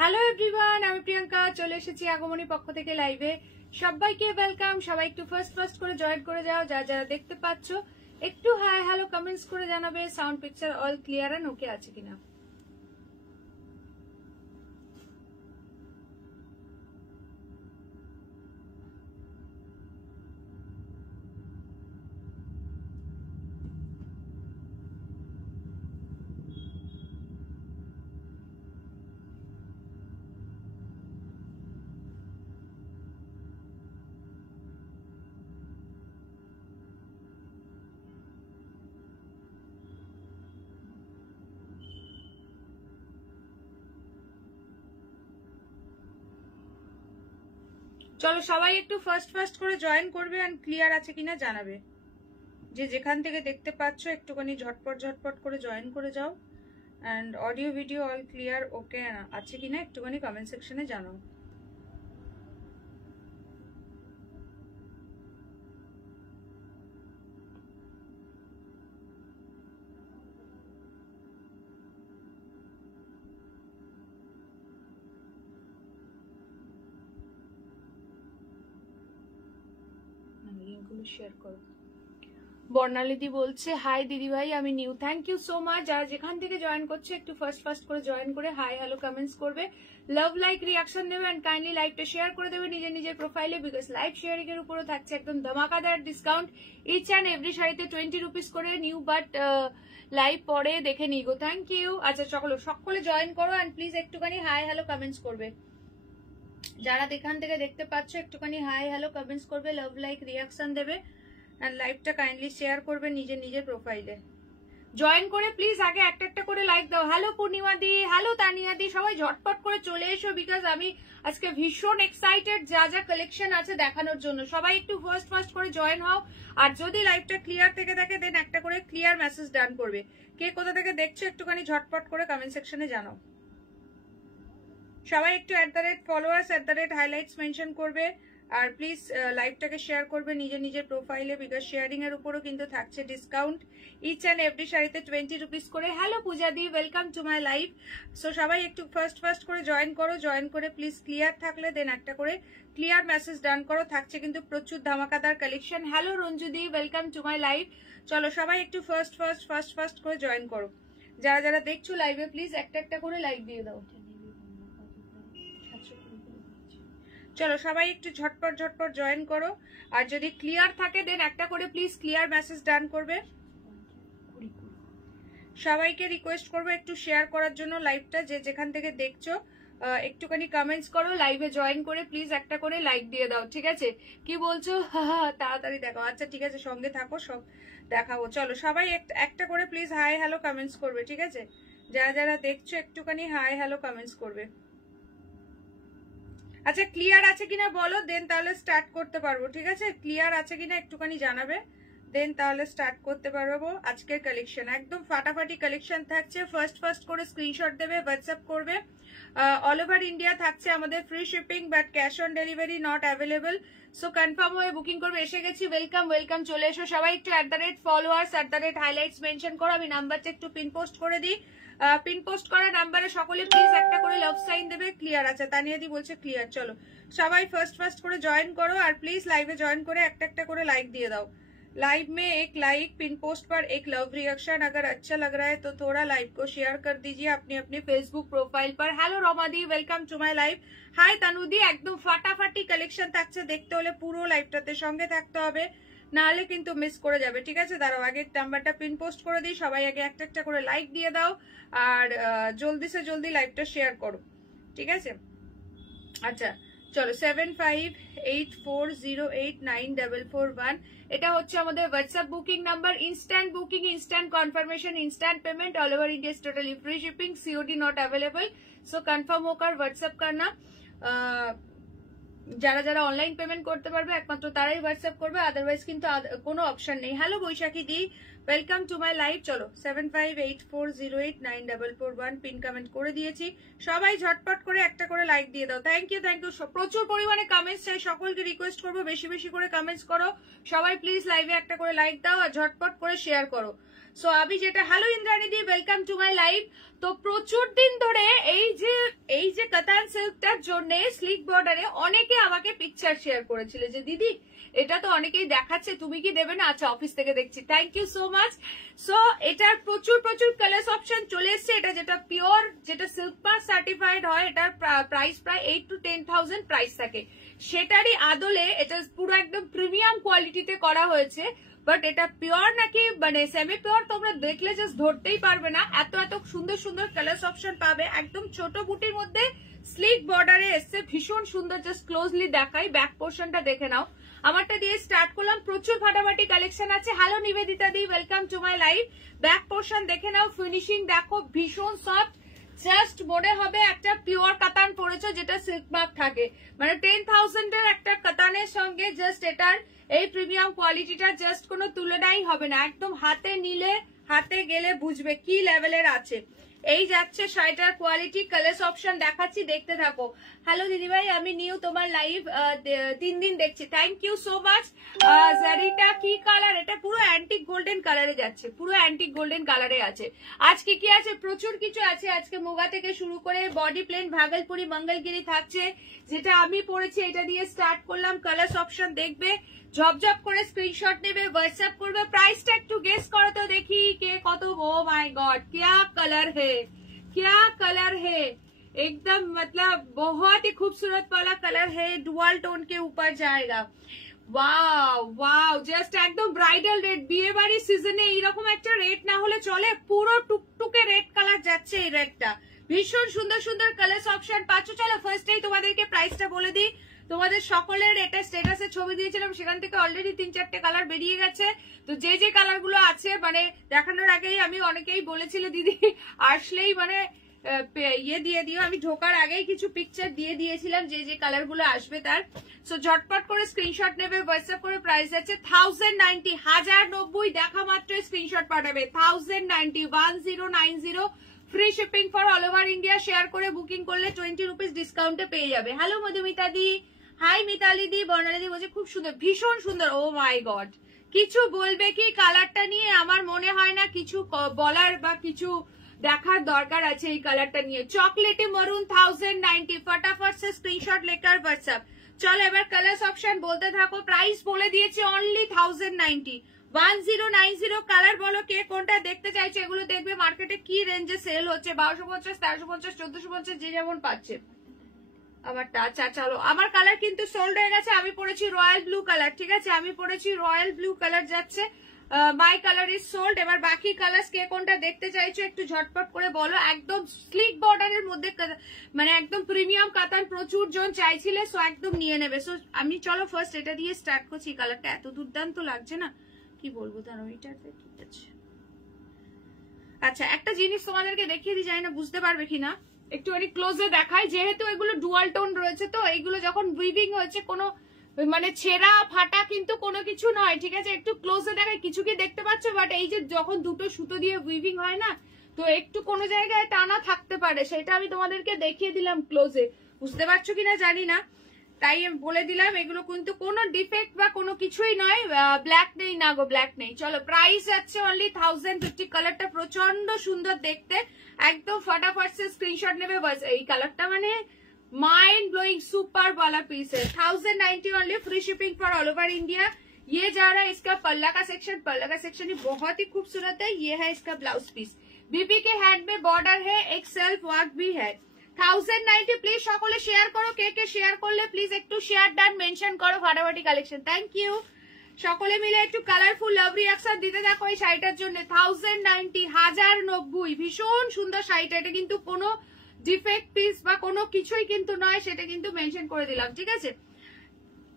Hello everyone, আমি প্রিয়াঙ্কা চলে এসেছি আগমনী পক্ষ থেকে লাইভে। সবাইকে ওয়েলকাম। সবাই একটু ফার্স্ট করে জয়েন করে যাও। যারা দেখতে পাচ্ছ একটু হাই হ্যালো কমেন্টস করে জানাবে sound picture all clear and okay আছে কিনা। চলো সবাই একটু ফার্স্ট করে জয়েন করবে এন্ড ক্লিয়ার আছে কিনা জানাবে। যে যেখান থেকে দেখতে পাচ্ছ একটুখানি ঝটপট করে জয়েন করে যাও and audio video all clear okay আছে কিনা একটুখানি কমেন্ট সেকশনে জানাও। লিংকগুলো শেয়ার করো। বর্ণালিদি বলছে হাই দিদি ভাই, আমি new. Thank you so much. যারা যেখান থেকে জয়েন করছে একটু ফার্স্ট করে জয়েন করে হাই হ্যালো কমেন্টস করবে, লাভ লাইক রিয়াকশন দেবে এন্ড কাইন্ডলি লাইভটা শেয়ার করে দেবে নিজের প্রোফাইলে, বিকজ লাইভ শেয়ারিং এর উপরও থাকছে একদম ধামাকাদার ডিসকাউন্ট। ইচ অ্যান্ড এভরি শাড়িতে 20 রুপিস করে, নিউ বাট লাইভ পরে দেখে নিগো। Thank you. আচ্ছা সকলে জয়েন করো এন্ড প্লিজ একটুখানি হাই হ্যালো কমেন্টস করবে। যারা এখান থেকে দেখতে পাচ্ছ একটুখানি হাই হ্যালো কমেন্টস করবে, লাভ লাইক রিয়াকশন দেবে এন্ড লাইভটা কাইন্ডলি শেয়ার করবে নিজের প্রোফাইলে। জয়েন করে প্লিজ আগে একটা করে লাইক দাও। হ্যালো পূর্ণিমা দি, হ্যালো তানিয়া দি, সবাই ঝটপট করে চলে এসো, বিকজ আমি আজকে ভীষণ এক্সাইটেড যা কালেকশন আছে দেখানোর জন্য। সবাই একটু ফার্স্ট করে জয়েন হও। আর যদি লাইভটা ক্লিয়ার থেকে থাকে দেন একটা করে ক্লিয়ার মেসেজ ডান করবে। কে কোথা থেকে দেখছো একটুখানি ঝটপট করে কমেন্ট সেকশনে জানাও। সবাই একটু @followers @highlights মেনশন করবে আর প্লিজ লাইভটাকে শেয়ার করবে নিজের প্রোফাইলে, বিকজ শেয়ারিং এর উপরও কিন্তু থাকছে ডিসকাউন্ট। ইচ অ্যান্ড এভরি শাড়িতে 20 রুপিস করে। Hello Puja the, welcome to my live. So সবাই একটু ফার্স্ট করে জয়েন করো। জয়েন করে প্লিজ ক্লিয়ার থাকলে দেন একটা করে ক্লিয়ার মেসেজ ডান করো। থাকছে কিন্তু প্রচুর ধামাকাদার কালেকশন। হ্যালো রঞ্জু দি, ওয়েলকাম টু মাই লাইভ। চলো সবাই একটু ফার্স্ট করে জয়েন করো। যারা দেখছো লাইভে প্লিজ একটা করে লাইক দিয়ে দাও। চলো সবাই একটু ঝটপট জয়েন করো। আর যদি ক্লিয়ার থাকে দেন একটা করে প্লিজ ক্লিয়ার মেসেজ ডান করবে। সবাইকে রিকোয়েস্ট করবো একটু শেয়ার করার জন্য লাইভটা, যে যেখান থেকে দেখছো একটুখানি কমেন্টস করো, লাইভে জয়েন করে প্লিজ একটা করে লাইক দিয়ে দাও। ঠিক আছে? কি বলছো? তাড়াতাড়ি দেখাও। আচ্ছা ঠিক আছে, সঙ্গে থাকো, সব দেখাবো। চলো সবাই একটা করে প্লিজ হাই হ্যালো কমেন্টস করবে। ঠিক আছে? যারা দেখছো একটুখানি হাই হ্যালো কমেন্টস করবে। আচ্ছা ক্লিয়ার আছে কিনা বলো, দেন তাহলে স্টার্ট করতে পারবো। ঠিক আছে? ক্লিয়ার আছে কিনা একটুখানি জানাবে, দেন তাহলে স্টার্ট করতে পারবো। আজকের কালেকশন একদম ফাটাফাটি কালেকশন থাকছে। ফার্স্ট করে স্ক্রিনশট দেবে, হোয়াটসঅ্যাপ করবে। অল ওভার ইন্ডিয়া থাকছে আমাদের free shipping, but cash on delivery not available. So confirm হয়ে বুকিং করবে। এসে গেছি, ওয়েলকাম চলে এসো। সবাই একটু @followers @highlights মেনশন করো। আমি নাম্বারটা একটু পিন পোস্ট করে দিই। পিন পোস্ট করা নাম্বারে সকলে প্লিজ একটা করে লাভ সাইন দেবে। ক্লিয়ার আছে, তানিয়া দি বলছে ক্লিয়ার। চলো সবাই ফার্স্ট করে জয়েন করো আর প্লিজ লাইভে জয়েন করে একটা করে লাইক দিয়ে দাও। लाइव में एक लाइक, पिन पोस्ट पर एक लव रिएक्शन। अगर अच्छा लग रहा है तो थोड़ा लाइव को शेयर कर दीजिए अपने फेसबुक प्रोफाइल पर। हेलो रोमादी, welcome to my live. Hi तनुदी, एकदम फाटाफाटी কালেকশন থাকছে। দেখতে হলে পুরো লাইভটাতে সঙ্গে থাকতে হবে, নাহলে কিন্তু মিস করে যাবে। ঠিক আছে? দাঁড়াও আগে নাম্বারটা পিন পোস্ট করে দিই। সবাই আগে একটা করে লাইক দিয়ে দাও আর জলদি লাইভটা শেয়ার করো। ঠিক আছে? আচ্ছা চলো 7584089441 এটা হচ্ছে আমাদের WhatsApp booking number. Instant booking, instant confirmation, instant payment, all over India totally free shipping, COD not available. So confirm होकर व्हाट्सएप करना। যারা অনলাইন পেমেন্ট করতে পারবে একমাত্র তারাই হোয়াটসঅ্যাপ করবে, আদারওয়াইজ কিন্তু কোনো অপশন নেই। হ্যালো বৈশাখী দি, ওয়েলকাম টু মাই লাইভ। চলো 7584089441 পিন কমেন্ট করে দিয়েছি। সবাই ঝটপট করে একটা করে লাইক দিয়ে দাও। Thank you. প্রচুর পরিমাণে কমেন্টস চাই, সকলকে রিকোয়েস্ট করবো বেশি করে কমেন্টস করো। সবাই প্লিজ লাইভে একটা করে লাইক দাও আর ঝটপট করে শেয়ার করো। সো আমি যেটা, hello Indrani the, welcome to my live. তো প্রচুর দিন ধরে এই যে এই যে কাতান সিল্কটার জন্য স্লিক বর্ডারে অনেকে আমাকে পিকচার শেয়ার করেছিল যে দিদি এটা তো অনেকেই দেখাচ্ছে, তুমি কি দেবে না? আচ্ছা, অফিস থেকে দেখছি, thank you so much. So এটার প্রচুর প্রচুর কালার্স অপশন চলে এসছে। এটা যেটা পিওর, যেটা সিল্ক মার্ক সার্টিফাইড হয়, এটার প্রাইস প্রায় 8 to 10,000 প্রাইস থাকে। সেটারই আদলে এটা পুরো একদম প্রিমিয়াম কোয়ালিটিতে করা হয়েছে। বাট এটা পিওর নাকি মানে সেমি পিওর তোমরা দেখলে জাস্ট ধরতেই পারবে না, এত এত সুন্দর সুন্দর কালার্স অপশন পাবে। একদম ছোট বুটির মধ্যে স্লিক বর্ডারে এসছে, ভীষণ সুন্দর। জাস্ট ক্লোজলি দেখাই, ব্যাক পোর্শনটা দেখে নাও। আমারটা দিয়ে স্টার্ট করলাম, প্রচুর ফাটাফাটি কালেকশন আছে। Hello Nivedita the, welcome to my live. Back portion দেখে নাও, ফিনিশিং দেখো, ভীষণ সফট। জাস্ট মনে হবে একটা পিওর কাতান পরেছো, যেটা সিল্ক মার্ক থাকে। মানে 10,000 এর একটা কাতানের সঙ্গে জাস্ট এটার এই প্রিমিয়াম কোয়ালিটিটা জাস্ট কোনো তুলনাই হবে না। একদম হাতে নিলে, হাতে গেলে বুঝবে কি লেভেলের আছে। এই যাচ্ছে শাড়িটার কোয়ালিটি, কালার্স অপশন দেখাচ্ছি, দেখতে থাকো। হ্যালো দিদিভাই, আমি নিউ তোমার লাইভ 3 দিন দেখছি, থ্যাংক ইউ সো মাচ। জারিটা কি কালার? এটা পুরো অ্যান্টিক গোল্ডেন কালারে যাচ্ছে, পুরো অ্যান্টিক গোল্ডেন কালারে আছে। আজকে কি আছে? প্রচুর কিছু আছে আজকে। মুগা থেকে শুরু করে বডি প্লেন, ভাগলপুরি, মঙ্গলগিরি থাকছে। যেটা আমি পরেছি এটা দিয়ে স্টার্ট করলাম। কালার্স অপশন দেখবে, ঝপঝপ করে স্ক্রিনশট নেবে, হোয়াটসঅ্যাপ করবে। প্রাইসটা একটু গেস করো তো দেখি কে কত। ও মাই गॉड, क्या कलर है, क्या कलर है, एकदम मतलब बहुत ही खूबसूरत वाला कलर है। डुअल टोन के ऊपर जाएगा। ওয়াও ওয়াও, জাস্ট একদম ব্রাইডাল রেড। বিয়ে বাড়ির সিজনে এইরকম একটা রেড না হলে চলে, পুরো টুকটুকে রেড কালার যাচ্ছে এই রেডটা। ভীষণ সুন্দর সুন্দর কালার্স অপশন পাচ্ছ। চলো ফার্স্টেই তোমাদেরকে প্রাইসটা বলে দিই। তোমাদের সকলের এটা স্ট্যাটাসে ছবি দিয়েছিলাম, সেখান থেকে অলরেডি 3-4টে কালার বেরিয়ে গেছে। তো যে যে কালার গুলো আছে মানে দেখানোর আগেই আমি অনেকেই বলেছিল দিদি আসলেই মানে ইয়ে দিয়ে দিও। আমি ঢোকার আগেই কিছু পিকচার দিয়ে দিয়েছিলাম যে যে কালার গুলো আসবে তার। সো ঝটপট করে স্ক্রিনশট নেবে, হোয়াটসঅ্যাপ করে। প্রাইস আছে 1090, 1090। দেখা মাত্র স্ক্রিনশট পাঠাবে 1090, 1090। Free shipping for all over India. Share করে বুকিং করলে 20 রুপিস ডিসকাউন্টে পেয়ে যাবে। হ্যালো মধুমিতা দি, হাই মিতালি দি, বর্ণালী দি বলছে খুব সুন্দর, ভীষণ সুন্দর। ও মাই গড, কিছু বলবে কি কালারটা নিয়ে? আমার মনে হয় না কিছু বলার বা কিছু দেখার দরকার আছে এই কালারটা নিয়ে। Chocolatey maroon 1090। ফটাফট সে স্ক্রিনশট লেকার হোয়াটসঅ্যাপ। চলো এবার কালার্স অপশন বলতে থাকো। প্রাইস বলে দিয়েছি অনলি 1090, 1090। কালার বলো কে কোনটা দেখতে চাইছো, এগুলো দেখবে মার্কেটে কি রেঞ্জে সেল হচ্ছে। 1250, 1350, 1450, যে যেমন পাচ্ছে। আমারটা আচ্ছা চলো, আমার কালার কিন্তু সোল্ড হয়ে গেছে। আমি পরেছি রয়্যাল ব্লু কালার, ঠিক আছে, আমি পরেছি রয়্যাল ব্লু কালার যাচ্ছে। My colour is sold. এবার বাকি কালার কে কোনটা দেখতে চাইছো একটু ঝটপট করে বলো। একদম স্লিক বর্ডারের মধ্যে মানে একদম প্রিমিয়াম কাতান প্রচুর জন চাইছিলে, সো একদম নিয়ে নেবে। সো আমি চলো ফার্স্ট এটা দিয়ে স্টার্ট করছি। কালারটা এত দুর্দান্ত লাগছে না, কি বলবো তার ওইটাতে। ঠিক আছে, আচ্ছা একটা জিনিস তোমাদেরকে দেখিয়ে দিই, জানি না বুঝতে পারবে কিনা, একটুখানি ক্লোজে দেখাই। যেহেতু এগুলো ডুয়াল টোন রয়েছে, তো এইগুলো যখন উইভিং হয়েছে কোনো মানে ছেঁড়া ফাটা কিন্তু কোনো কিছু নয়, ঠিক আছে। একটু ক্লোজে দেখাই, কিছু কি দেখতে পাচ্ছ? বাট এই যে যখন দুটো সুতো দিয়ে উইভিং হয় না, তো একটু কোনো জায়গায় টানা থাকতে পারে, সেটা আমি তোমাদেরকে দেখিয়ে দিলাম ক্লোজে। বুঝতে পারছো কিনা জানি না, তাই আমি বলে দিলাম। এগুলো কিন্তু কোনো ডিফেক্ট বা কোনো কিছুই নয়। ব্ল্যাক নেই না গো, ব্ল্যাক নেই। চলো প্রাইস যাচ্ছে অনলি 1050। কালারটা প্রচন্ড সুন্দর দেখতে, একদম फटाफट से स्क्रीनशॉट নেবে बस। এই কালারটা মানে माइंड ब्लोइंग सुपर वाला पीस है। 1090 only, free shipping for all over India. ये जा रहा है इसका पल्ला का सेक्शन। पल्ला का सेक्शन ही बहुत ही खूबसूरत है। ये है इसका ब्लाउज पीस। बीबी के हैंड में बॉर्डर है, एक सेल्फ वर्क भी है। 1090 প্লিজ সকলে শেয়ার করো। কে কে শেয়ার করলে প্লিজ একটু শেয়ার ডান মেনশন করো ফাটাফাটি কালেকশন। Thank you. সকলে মিলে একটু কালারফুল লাভ রিঅ্যাকশন দিতে থাকো এই শাড়িটার জন্য। 1090, 1090। ভীষণ সুন্দর শাড়িটা। এটা কিন্তু কোনো ডিফেক্ট পিস বা কোনো কিছুই কিন্তু নয়, সেটা কিন্তু মেনশন করে দিলাম, ঠিক আছে।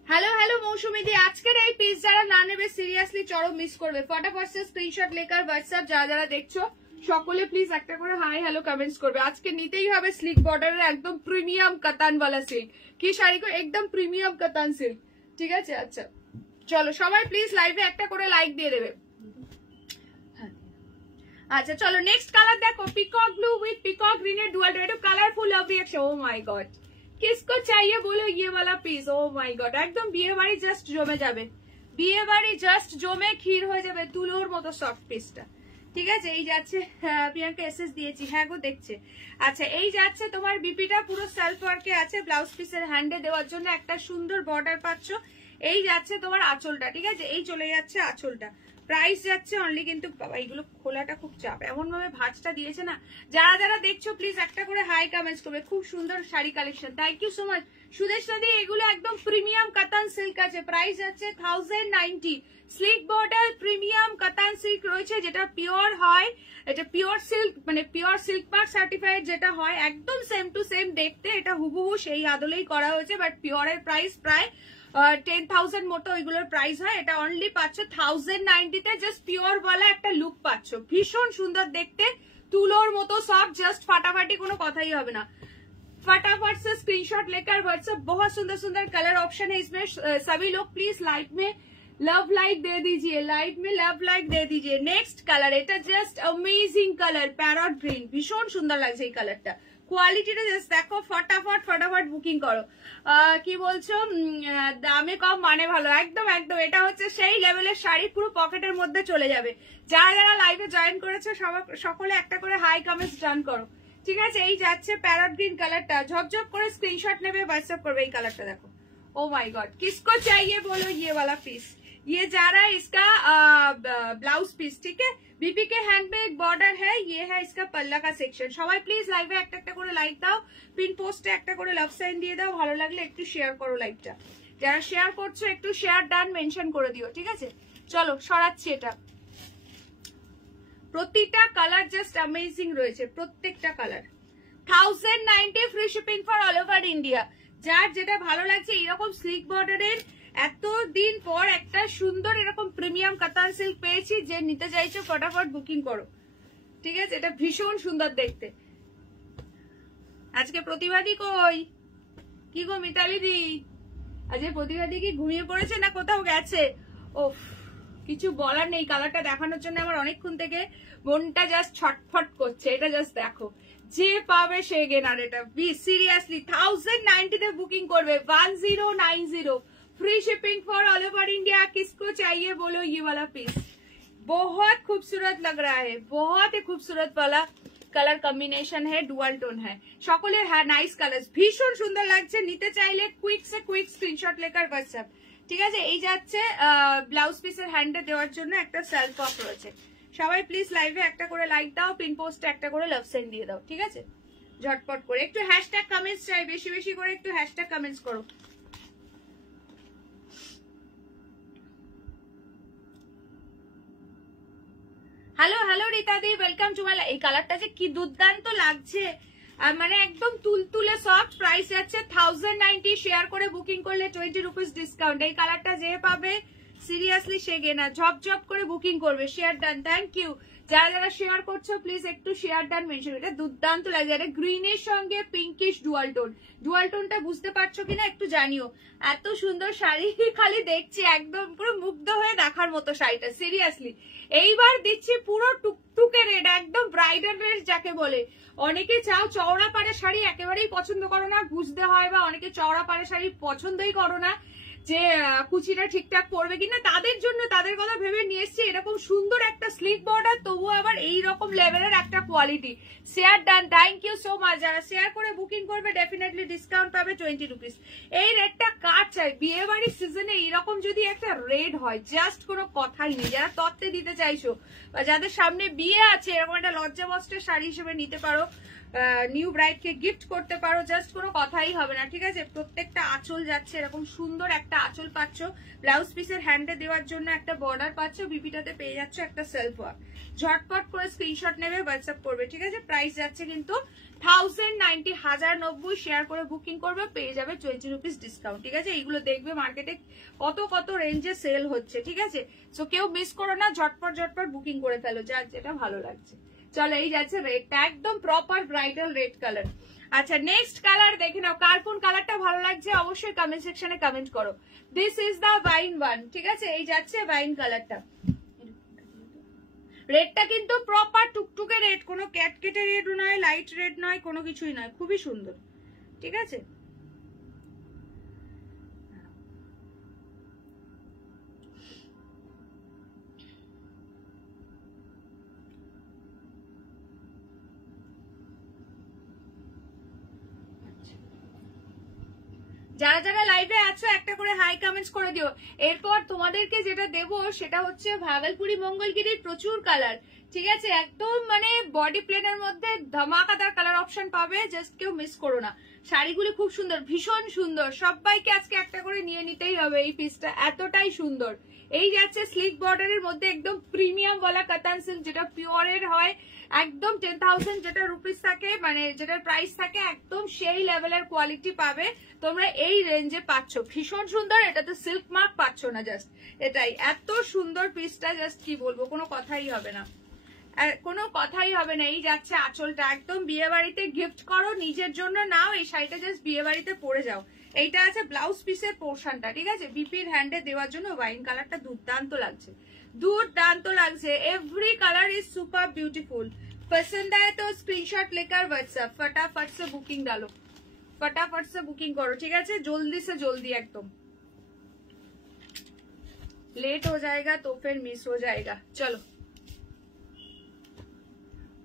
হ্যালো হ্যালো মৌসুমী দি, আজকের এই পিস যারা না নেবে সিরিয়াসলি চরম মিস করবে। ফটাফট সে স্ক্রিনশট লেকার হোয়াটসঅ্যাপ। যারা যারা দেখছো সকলে প্লিজ একটা করে হাই হ্যালো কমেন্টস করবে। আজকে নিতেই হবে স্লিক বর্ডারের একদম প্রিমিয়াম কাতান वाला সিল্ক। কি শাড়ি গো, একদম প্রিমিয়াম কাতান সিল্ক, ঠিক আছে। আচ্ছা চলো সবাই প্লিজ লাইভে একটা করে লাইক দিয়ে দেবে। আচ্ছা চলো নেক্সট কালার দেখো। পিকক ব্লু উইথ পিকক গ্রিনের dual red colourful love reaction. O my god, किसको चाहिए बोलो ये वाला पीस। ও মাই গড, একদম বিয়ে বাড়ি জাস্ট জমে যাবে। বিয়ে বাড়ি জাস্ট জমে ক্ষীর হয়ে যাবে। তুলোর মতো সফট পিসটা, ঠিক আছে, এই যাচ্ছে প্রিয়াঙ্কা এসএস দিয়েছি, হ্যাঁ গো দেখছে। আচ্ছা এই যাচ্ছে তোমার বিপিটা পুরো সেলফ ওয়ার্কে আছে, ব্লাউজ পিসের হ্যান্ডে দেওয়ার জন্য একটা সুন্দর বর্ডার পাচ্ছ। এই যাচ্ছে তোমার আঁচলটা, ঠিক আছে, এই চলে যাচ্ছে আঁচলটা। প্রাইস যাচ্ছে অনলি, কিন্তু বাবা এইগুলো খোলাটা খুব চাপ, এমন ভাবে ভাঁজটা দিয়েছে না। যারা যারা দেখছো প্লিজ একটা করে হাই কমেন্টস করবে। খুব সুন্দর sari collection, thank you so much Sudeshna দি। এগুলো একদম প্রিমিয়াম কাতান সিল্ক আছে, প্রাইস যাচ্ছে 1090। Sleek border premium Katan silk রয়েছে, যেটা পিওর হয়, এটা পিওর সিল্ক, মানে পিওর সিল্ক মার্ক সার্টিফাইড যেটা হয়, একদম সেম টু সেম দেখতে, এটা হুবহু সেই আদলেই করা হয়েছে। বাট পিওরের প্রাইস প্রায় 10,000 মতো এগুলোর প্রাইস হয়। এটা অনলি পাচ্ছ 1090-তে, জাস্ট পিওর বলা একটা লুক পাচ্ছ, ভীষণ সুন্দর দেখতে, তুলোর মতো সব, জাস্ট ফাটাফাটি, কোনো কথাই হবে না। फटाफट से स्क्रीनशॉट लेकर व्हाट्सएप, बहुत सुंदर सुंदर कलर ऑप्शन है इसमें। सभी लोग प्लीज लाइक में लव लाइक दे दीजिए, लाइक में लव लाइक दे दीजिए। नेक्स्ट कलर, এটা just amazing colour, parrot green, ভীষণ সুন্দর লাগছে এই কালারটা। কোয়ালিটিটা জাস্ট দেখো, ফটাফট ফটাফট বুকিং করো। কি বলছো, দামে কম মানে ভালো, একদম একদম, এটা হচ্ছে সেই লেভেলের শাড়ি, পুরো পকেটের মধ্যে চলে যাবে। যারা যারা লাইভে জয়েন করেছো সকলে একটা করে হাই কমেন্টস ডান করো, ঠিক আছে। এই যাচ্ছে প্যারট গ্রিন কালারটা, ঝপঝপ করে স্ক্রিনশট নেবে, হোয়াটসঅ্যাপ করবে। এই কালারটা দেখো, ओ माय गॉड, किसको चाहिए बोलो ये वाला पीस। ये जा रहा है इसका ब्लाउज पीस, ठीक है। बीपी के हैंड में एक बॉर्डर है, ये है इसका पल्ला का सेक्शन। সবাই প্লিজ লাইভে একটা একটা করে লাইক দাও, পিন পোস্টে একটা করে লাভ সাইন দিয়ে দাও, ভালো লাগলে একটু শেয়ার করো লাইভটা। যারা শেয়ার করছো একটু শেয়ার ডান মেনশন করে দিও, ঠিক আছে। চলো সরাচ্ছি এটা। প্রত্যেকটা কালার জাস্ট অ্যামেজিং রয়েছে, প্রত্যেকটা colour. 1090 free shipping for all over India. যার যেটা ভালো লাগছে, এরকম স্লিক বর্ডারের এতদিন পর একটা সুন্দর এরকম প্রিমিয়াম কাতান সিল্ক পেয়েছি, যে নিতে চাইছো ফটাফট বুকিং করো, ঠিক আছে। এটা ভীষণ সুন্দর দেখতে। আজকে প্রতিবাদী কই, কি গো মিতালি দি, আজকে প্রতিবাদী কি ঘুমিয়ে পড়েছে না কোথাও গেছে? ওফ, কিছু বলার নেই, কালারটা দেখানোর জন্য আমার অনেকক্ষণ থেকে মনটা জাস্ট ছটফট করছে। এটা জাস্ট দেখো, যে পাবে সে গেনার। এটা সিরিয়াসলি 1090 তে বুকিং করবে, 1090 free shipping for all over India. किसको चाहिए बोलो ये वाला पीस, बहुत खूबसूरत लग रहा है, बहुत ही खूबसूरत वाला कलर कॉम्बिनेशन है, डुअल टोन है, সকলে হ্যাঁ নাইস কালার, ভীষণ সুন্দর লাগছে। নিতে চাইলে কুইক সে কুইক স্ক্রিনশট লেকার হোয়াটসঅ্যাপ, ঠিক আছে। এই যাচ্ছে ব্লাউজ পিসের হ্যান্ডে দেওয়ার জন্য একটা সেলফ অফ রয়েছে। সবাই প্লিজ লাইভে একটা করে লাইক দাও, পিন পোস্টে একটা করে লাভ সাইন দিয়ে দাও, ঠিক আছে। ঝটপট করে একটু হ্যাশট্যাগ কমেন্টস চাই, বেশি বেশি করে একটু হ্যাশট্যাগ কমেন্টস করো। Hello hello Rita the, welcome to মাই। এই কালারটা যে কি দুর্দান্ত লাগছে, মানে একদম তুলতুলে সফট। প্রাইস যাচ্ছে 1090, শেয়ার করে বুকিং করলে 20 রুপিস ডিসকাউন্ট। এই কালারটা যে পাবে সিরিয়াসলি সে গেনা, ঝপঝপ করে বুকিং করবে। Share done, thank you. যারা যারা শেয়ার করছো প্লিজ একটু শেয়ার ডান মেনশন। এটা দুর্দান্ত লাগছে, এটা গ্রিনের সঙ্গে পিঙ্কিশ ডুয়াল টোন। ডুয়াল টোনটা বুঝতে পারছো কিনা একটু জানিও। এত সুন্দর শাড়ি খালি দেখছি, একদম পুরো মুগ্ধ হয়ে দেখার মতো শাড়িটা, সিরিয়াসলি। এইবার দিচ্ছি পুরো টুকটুকে রেড, একদম ব্রাইডাল রেড যাকে বলে। অনেকে চাও চওড়া পাড়ে শাড়ি একেবারেই পছন্দ করো না, বুঝতে হয়, বা অনেকে চওড়া পাড়ে শাড়ি পছন্দই করো না, যে কুচিটা ঠিকঠাক পড়বে কিনা, তাদের জন্য, তাদের কথা ভেবে নিয়ে এসছি এরকম সুন্দর একটা স্লিক বর্ডার, তবুও আবার এইরকম লেভেলের একটা quality. Share done, thank you so much. যারা শেয়ার করে বুকিং করবে ডেফিনেটলি ডিসকাউন্ট পাবে 20 রুপিস। এই রেডটা কার চাই, বিয়ে বাড়ির সিজনে এইরকম যদি একটা রেড হয়, জাস্ট কোনো কথাই নেই। যারা তত্ত্বে দিতে চাইছো বা যাদের সামনে বিয়ে আছে, এরকম একটা লজ্জাবস্ত্রের শাড়ি হিসেবে নিতে পারো, নিউ ব্রাইড কে গিফট করতে পারো, জাস্ট কোনো কথাই হবে না, ঠিক আছে। প্রত্যেকটা আঁচল যাচ্ছে এরকম সুন্দর একটা আঁচল পাচ্ছ, ব্লাউজ পিসের হ্যান্ডে দেওয়ার জন্য একটা বর্ডার পাচ্ছ, বিপিটাতে পেয়ে যাচ্ছ একটা সেলফ ওয়ার্ক। ঝটপট করে স্ক্রিনশট নেবে, হোয়াটসঅ্যাপ করবে, ঠিক আছে। প্রাইস যাচ্ছে কিন্তু 1090, 1090। শেয়ার করে বুকিং করবে, পেয়ে যাবে 20 রুপিস ডিসকাউন্ট, ঠিক আছে। এইগুলো দেখবে মার্কেটে কত কত রেঞ্জে সেল হচ্ছে, ঠিক আছে। সো কেউ মিস করো না, ঝটপট ঝটপট বুকিং করে ফেলো, যার যেটা ভালো লাগছে। চলো এই যাচ্ছে রেডটা, একদম প্রপার ব্রাইডাল রেড কালার। আচ্ছা নেক্সট কালার দেখে নাও, কার কোন কালারটা ভালো লাগছে অবশ্যই কমেন্ট সেকশনে কমেন্ট করো। This is the wine one, ঠিক আছে। এই যাচ্ছে ওয়াইন কালারটা, রেডটা কিন্তু প্রপার টুকটুকে রেড, কোনো ক্যাটকেটে রেড নয়, লাইট রেড নয়, কোনো কিছুই নয়, খুবই সুন্দর, ঠিক আছে। যারা যারা লাইভে আছো একটা করে হাই কমেন্টস করে দিও। এরপর তোমাদেরকে যেটা দেবো সেটা হচ্ছে ভাগলপুরি মঙ্গলগিরির প্রচুর কালার, ঠিক আছে, একদম মানে বডি প্লেনের মধ্যে ধামাকাদার কালার অপশন পাবে, জাস্ট কেউ মিস করো না। শাড়িগুলি খুব সুন্দর, ভীষণ সুন্দর, সবাইকে আজকে একটা করে নিয়ে নিতেই হবে এই পিসটা, এতটাই সুন্দর। এই যাচ্ছে স্লিক বর্ডারের মধ্যে একদম প্রিমিয়াম ওয়ালা কাতান সিল্ক, যেটা পিওরের হয়, একদম 10,000 যেটা রুপিস থাকে, মানে যেটার প্রাইস থাকে, একদম সেই লেভেলের কোয়ালিটি পাবে তোমরা এই রেঞ্জে পাচ্ছ। ভীষণ সুন্দর, এটাতে সিল্ক মার্ক পাচ্ছ না, জাস্ট এটাই এত সুন্দর পিসটা, জাস্ট কি বলবো, কোনো কথাই হবে না, কোনো কথাই হবে না। এই যাচ্ছে আঁচলটা, একদম বিয়ে বাড়িতে গিফট করো, নিজের জন্য নাও, এই শাড়িটা জাস্ট বিয়ে বাড়িতে পরে যাও। এইটা আছে ব্লাউজ পিসের পোর্শনটা, ঠিক আছে, বিপির হ্যান্ডে দেওয়ার জন্য। ওয়াইন কালারটা দুর্দান্ত লাগছে, দুর্দান্ত লাগছে। Every colour is super beautiful. पसंद आए तो स्क्रीनशॉट लेकर व्हाट्सएप फटाफट से बुकिंग डालो, फटाफट से बुकिंग करो, ठीक है, जल्दी से जल्दी, एकदम लेट हो जाएगा तो फिर मिस हो जाएगा। चलो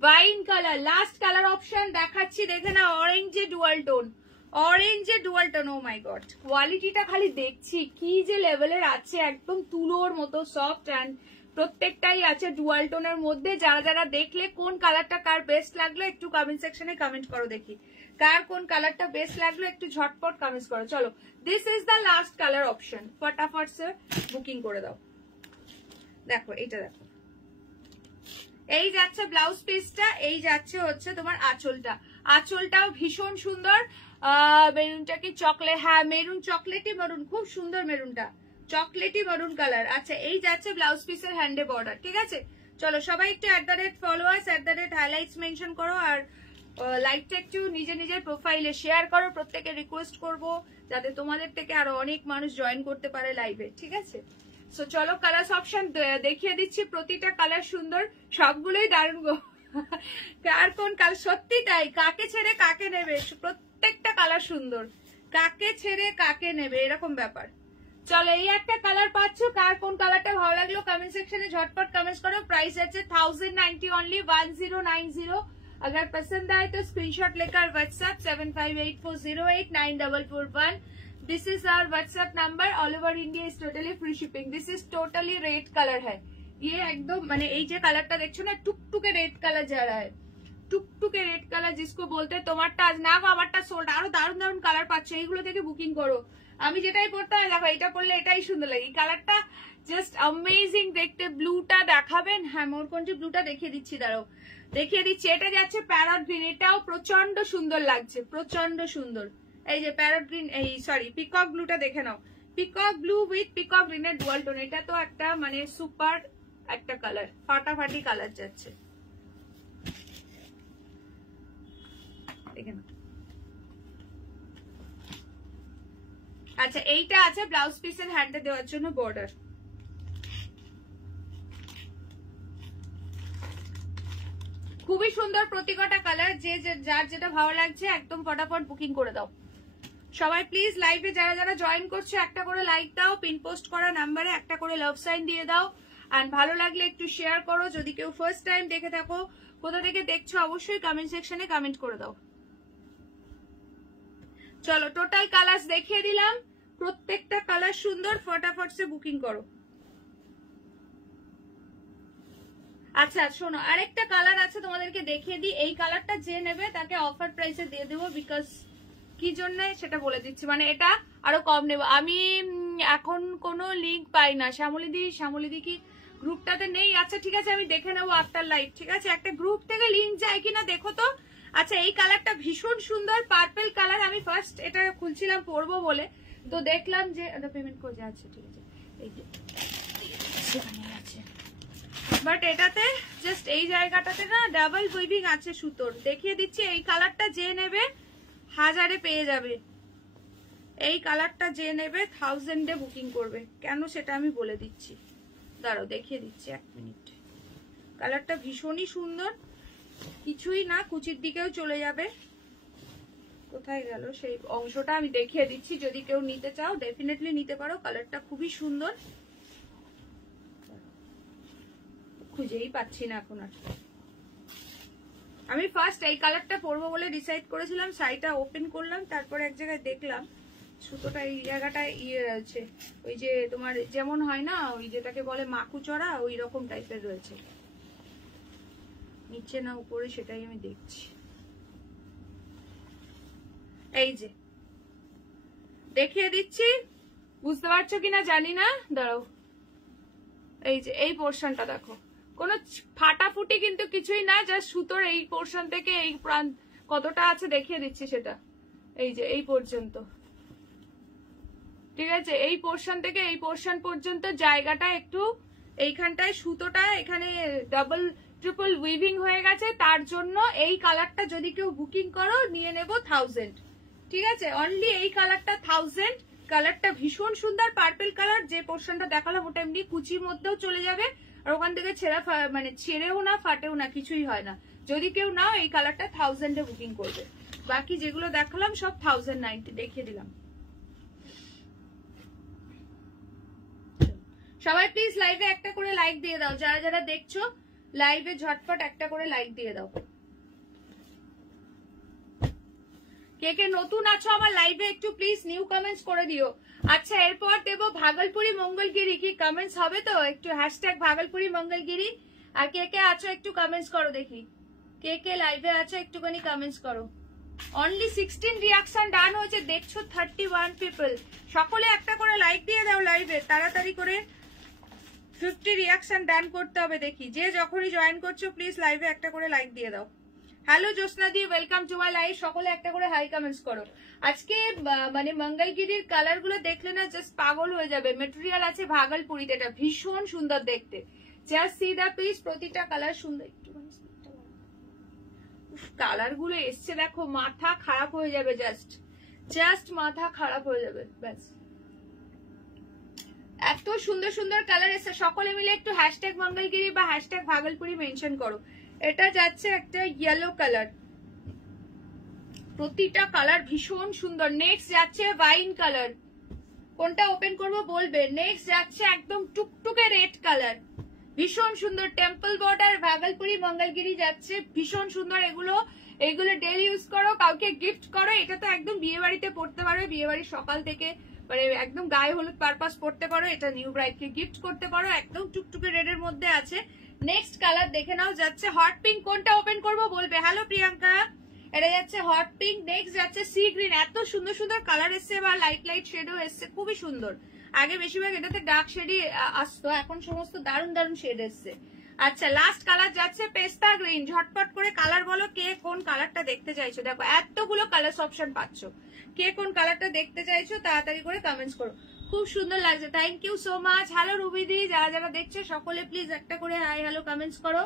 wine colour last colour option দেখাচ্ছি, দেখে না, অরেঞ্জে dual tone, অরেঞ্জে dual tone. O my god, কোয়ালিটিটা খালি দেখছি কি যে লেভেলের আছে, একদম তুলোর মতো সফট, এন্ড প্রত্যেকটাই আছে ডুয়াল টোনের মধ্যে। যারা যারা দেখলে কোন কালারটা কার বেস্ট লাগলো একটু কমেন্ট সেকশনে কমেন্ট করো, দেখি কার কোন কালারটা বেস্ট লাগলো, একটু ঝটপট কমেন্ট করো। চলো, this is the last colour option, ফটাফট সে বুকিং করে দাও। দেখো এইটা, দেখো এই যাচ্ছে ব্লাউজ পিসটা, এই যাচ্ছে হচ্ছে তোমার আঁচলটা, আঁচলটাও ভীষণ সুন্দর। মেরুনটা কি চকলেট, হ্যাঁ মেরুন, চকলেটি মেরুন, খুব সুন্দর মেরুনটা, চকলেটি মেরুন কালার। আচ্ছা, এই যাচ্ছে ব্লাউজ পিসের হ্যান্ডে বর্ডার, ঠিক আছে। চলো সবাই একটু @followers @highlights মেনশন করো, আর লাইভটা একটু নিজের নিজের প্রোফাইলে শেয়ার করো। প্রত্যেকে রিকোয়েস্ট করবো যাতে তোমাদের থেকে আরো অনেক মানুষ জয়েন করতে পারে লাইভে, ঠিক আছে। সো চলো কালার অপশন দেখিয়ে দিচ্ছি, প্রতিটা কালার সুন্দর, সবগুলোই দারুণ গো। কার কোন কালার, সত্যি তাই, কাকে ছেড়ে কাকে নেবে, প্রত্যেকটা কালার সুন্দর, কাকে ছেড়ে কাকে নেবে এরকম ব্যাপার। চলো এই একটা কালার পাচ্ছ, কার কোন কালারটা ভালো লাগলো কমেন্ট সেকশনে ঝটপট কমেন্ট করো। প্রাইস আছে 1090 অনলি, 1090। अगर पसंद आए तो स्क्रीनशॉट लेकर WhatsApp 7584089441। This is our WhatsApp number, all over India is totally free shipping. This is totally red colour है, ये एकदम মানে এই যে কালারটা দেখছো না, টুকটুকে রেড কালার যারা হয়, টুকটুকে রেড কালার जिसको बोलते हैं। তোমারটা আজ না গো, আমারটা সোল্ড। আরো দারুণ দারুণ কালার পাচ্ছ, এইগুলো থেকে বুকিং করো। আমি যেটাই পরতাম, দেখো এটা পরলে এটাই সুন্দর লাগে, এই কালারটা জাস্ট অ্যামেজিং দেখতে। ব্লুটা দেখাবেন? হ্যাঁ মোরকন্ঠী ব্লুটা দেখিয়ে দিচ্ছি, দাঁড়াও দেখিয়ে দিচ্ছি। এটা যাচ্ছে প্যারট গ্রিন, এটাও প্রচন্ড সুন্দর লাগছে, প্রচন্ড সুন্দর। এই যে প্যারট গ্রিন, এই সরি পিকক ব্লুটা দেখে নাও, পিকক ব্লু উইথ পিকক গ্রিনের ডুয়াল টোন। এটা তো একটা মানে সুপার একটা কালার, ফাটাফাটি কালার যাচ্ছে, দেখে নাও। আচ্ছা, এইটা আছে ব্লাউজ পিসের হ্যান্ডে দেওয়ার জন্য বর্ডার। খুবই সুন্দর প্রতিটা কালার, যে যার যেটা ভালো লাগছে একদম ফটাফট বুকিং করে দাও। সবাই প্লিজ লাইভে যারা যারা জয়েন করছো একটা করে লাইক দাও, পিন পোস্ট করা নাম্বারে একটা করে লাভ সাইন দিয়ে দাও, এন্ড ভালো লাগলে একটু শেয়ার করো। যদি কেউ ফার্স্ট টাইম দেখে থাকো, কোথা থেকে দেখছো অবশ্যই কমেন্ট সেকশনে কমেন্ট করে দাও। চলো টোটাল কালার দেখিয়ে দিলাম, প্রত্যেকটা কালার সুন্দর, ফটাফট সে বুকিং করো। আচ্ছা শোনো, আরেকটা কালার আছে তোমাদেরকে দেখিয়ে দিই। এই কালারটা যে নেবে তাকে অফার প্রাইসে দিয়ে দেবো, বিকজ কি জন্য সেটা বলে দিচ্ছি, মানে এটা আরো কম নেব আমি। এখন কোনো লিঙ্ক পাই না। শ্যামলিদি কি গ্রুপটাতে নেই? আচ্ছা ঠিক আছে, আমি দেখে নেবো আফটার লাইভ, ঠিক আছে। একটা গ্রুপ থেকে লিঙ্ক যায় কিনা দেখো তো। আচ্ছা, এই কালারটা ভীষণ সুন্দর, পার্পল কালার। আমি ফার্স্ট এটা খুলছিলাম পরবো বলে, তো দেখলাম যে পেমেন্ট করে যাচ্ছে, ঠিক আছে, এই যে সেখানে আছে, বাট এটাতে জাস্ট এই জায়গাটাতে না ডাবল উইভিং আছে সুতোর। দেখিয়ে দিচ্ছি, এই কালারটা যে নেবে 1000-এ পেয়ে যাবে। এই কালারটা যে নেবে 1000-এ বুকিং করবে। কেন সেটা আমি বলে দিচ্ছি, দাঁড়াও দেখিয়ে দিচ্ছি, 1 মিনিট। কালারটা ভীষণই সুন্দর, কিছুই না, কুচির দিকেও চলে যাবে। কোথায় গেল সেই অংশটা, আমি দেখিয়ে দিচ্ছি। যদি কেউ নিতে চাও ডেফিনেটলি নিতে পারো, কালারটা খুবই সুন্দর। খুঁজেই পাচ্ছি না এখন আর। আমি ফার্স্ট এই কালারটা পরবো বলে ডিসাইড করেছিলাম, শাড়িটা ওপেন করলাম, তারপরে এক জায়গায় দেখলাম সুতোটা এই জায়গাটায় ইয়ে রয়েছে, ওই যে তোমার যেমন হয় না ওই যেটাকে বলে মাকু চড়া, ওই রকম টাইপের রয়েছে, নিচে না উপরে সেটাই আমি দেখছি। এই যে দেখিয়ে দিচ্ছি, বুঝতে পারছো কিনা জানি না, দাঁড়াও। এই যে এই পোর্শনটা দেখো, কোনো ফাটাফুটি কিন্তু কিছুই না, জাস্ট সুতোর এই পোর্শন থেকে এই প্রান্ত কতটা আছে দেখিয়ে দিচ্ছি সেটা। এই যে এই পর্যন্ত, ঠিক আছে, এই পোর্শন থেকে এই পোর্শন পর্যন্ত জায়গাটা একটু এইখানটায় সুতোটা এখানে ডাবল ট্রিপল উইভিং হয়ে গেছে, তার জন্য এই কালারটা যদি কেউ বুকিং করো নিয়ে নেব 1000, ঠিক আছে, অনলি এই কালারটা 1000। কালারটা ভীষণ সুন্দর, পার্পল কালার। যে পোর্শনটা দেখালাম ওটা এমনি কুচির মধ্যেও চলে যাবে, আর ওখান থেকে মানে ছেড়েও না ফাটেও না, কিছুই হয় না। যদি কেউ নাও এই কালারটা 1000 এ বুকিং করবে, বাকি যেগুলো দেখালাম সব 1090 দেখিয়ে দিলাম। সবাই প্লিজ লাইভে একটা করে লাইক দিয়ে দাও, যারা যারা দেখছো লাইভে ঝটপট একটা করে লাইক দিয়ে দাও। কে কে নতুন আছো আমার লাইভে একটু প্লিজ নিউ কমেন্টস করে দিও। আচ্ছা এরপর দেব ভাগলপুরি মঙ্গলগিরি, কি কমেন্টস হবে তো? একটু হ্যাশট্যাগ ভাগলপুরি মঙ্গলগিরি। আর কে কে আছো একটু কমেন্টস করো দেখি, কে কে লাইভে আছো একটুখানি কমেন্টস করো। অনলি 16 রিয়াকশন ডান হয়েছে, দেখছো 31 পিপল। সকলে একটা করে লাইক দিয়ে দাও লাইভে, তাড়াতাড়ি করে 50 রিয়াকশন ডান করতে হবে। দেখি যে যখনই জয়েন করছো প্লিজ লাইভে একটা করে লাইক দিয়ে দাও। Hello Jyotsna the, welcome to my live. সকলে একটা করে হাই কমেন্টস করো। আজকে মানে মঙ্গলগিরির কালার গুলো দেখলে না জাস্ট পাগল হয়ে যাবে। মেটেরিয়াল আছে ভাগলপুরিতে, এটা ভীষণ সুন্দর দেখতে। জাস্ট সি দা পিস, প্রতিটা কালার সুন্দর। কালার গুলো এসছে দেখো, মাথা খারাপ হয়ে যাবে, জাস্ট মাথা খারাপ হয়ে যাবে। ব্যাস এত সুন্দর সুন্দর কালার এসছে। সকলে মিলে একটু হ্যাশট্যাগ মঙ্গলগিরি বা হ্যাশট্যাগ ভাগলপুরি মেনশন করো। এটা যাচ্ছে একটা ইয়েলো কালার, প্রতিটা কালার ভীষণ সুন্দর। নেক্সট যাচ্ছে ওয়াইন কালার, কোনটা ওপেন করবো বলবে। নেক্সট যাচ্ছে একদম টুকটুকে রেড কালার, ভীষণ সুন্দর। টেম্পল বর্ডার ভাগলপুরি মঙ্গলগিরি যাচ্ছে, ভীষণ সুন্দর। এগুলো ডেলি ইউজ করো, কাউকে গিফট করো। এটা তো একদম বিয়ে বাড়িতে পড়তে পারো, বিয়ে বাড়ির সকাল থেকে মানে একদম গায়ে হলুদ পারপাস পড়তে পারো। এটা নিউ ব্রাইড কে গিফট করতে পারো, একদম টুকটুকে রেড এর মধ্যে আছে। নেক্সট কালার দেখে নাও, যাচ্ছে হট পিঙ্ক। কোনটা ওপেন করবো বলবে। হ্যালো প্রিয়াঙ্কা, এটা যাচ্ছে হট পিঙ্ক। নেক্সট যাচ্ছে সি গ্রিন। এত সুন্দর সুন্দর কালার এসছে, বা লাইট লাইট শেডও এসছে, খুবই সুন্দর। আগে বেশিরভাগ এটাতে ডার্ক শেডই আসতো, এখন সমস্ত দারুণ দারুণ শেড এসছে। আচ্ছা লাস্ট কালার যাচ্ছে পেস্তা গ্রিন। ঝটপট করে কালার বলো, কে কোন কালারটা দেখতে চাইছো। দেখো এতগুলো কালার অপশন পাচ্ছ, কে কোন কালারটা দেখতে চাইছো তাড়াতাড়ি করে কমেন্টস করো। খুব সুন্দর লাগছে, thank you so much. Hello রুবিদি, যারা যারা দেখছে সকলে প্লিজ একটা করে হাই হ্যালো কমেন্টস করো।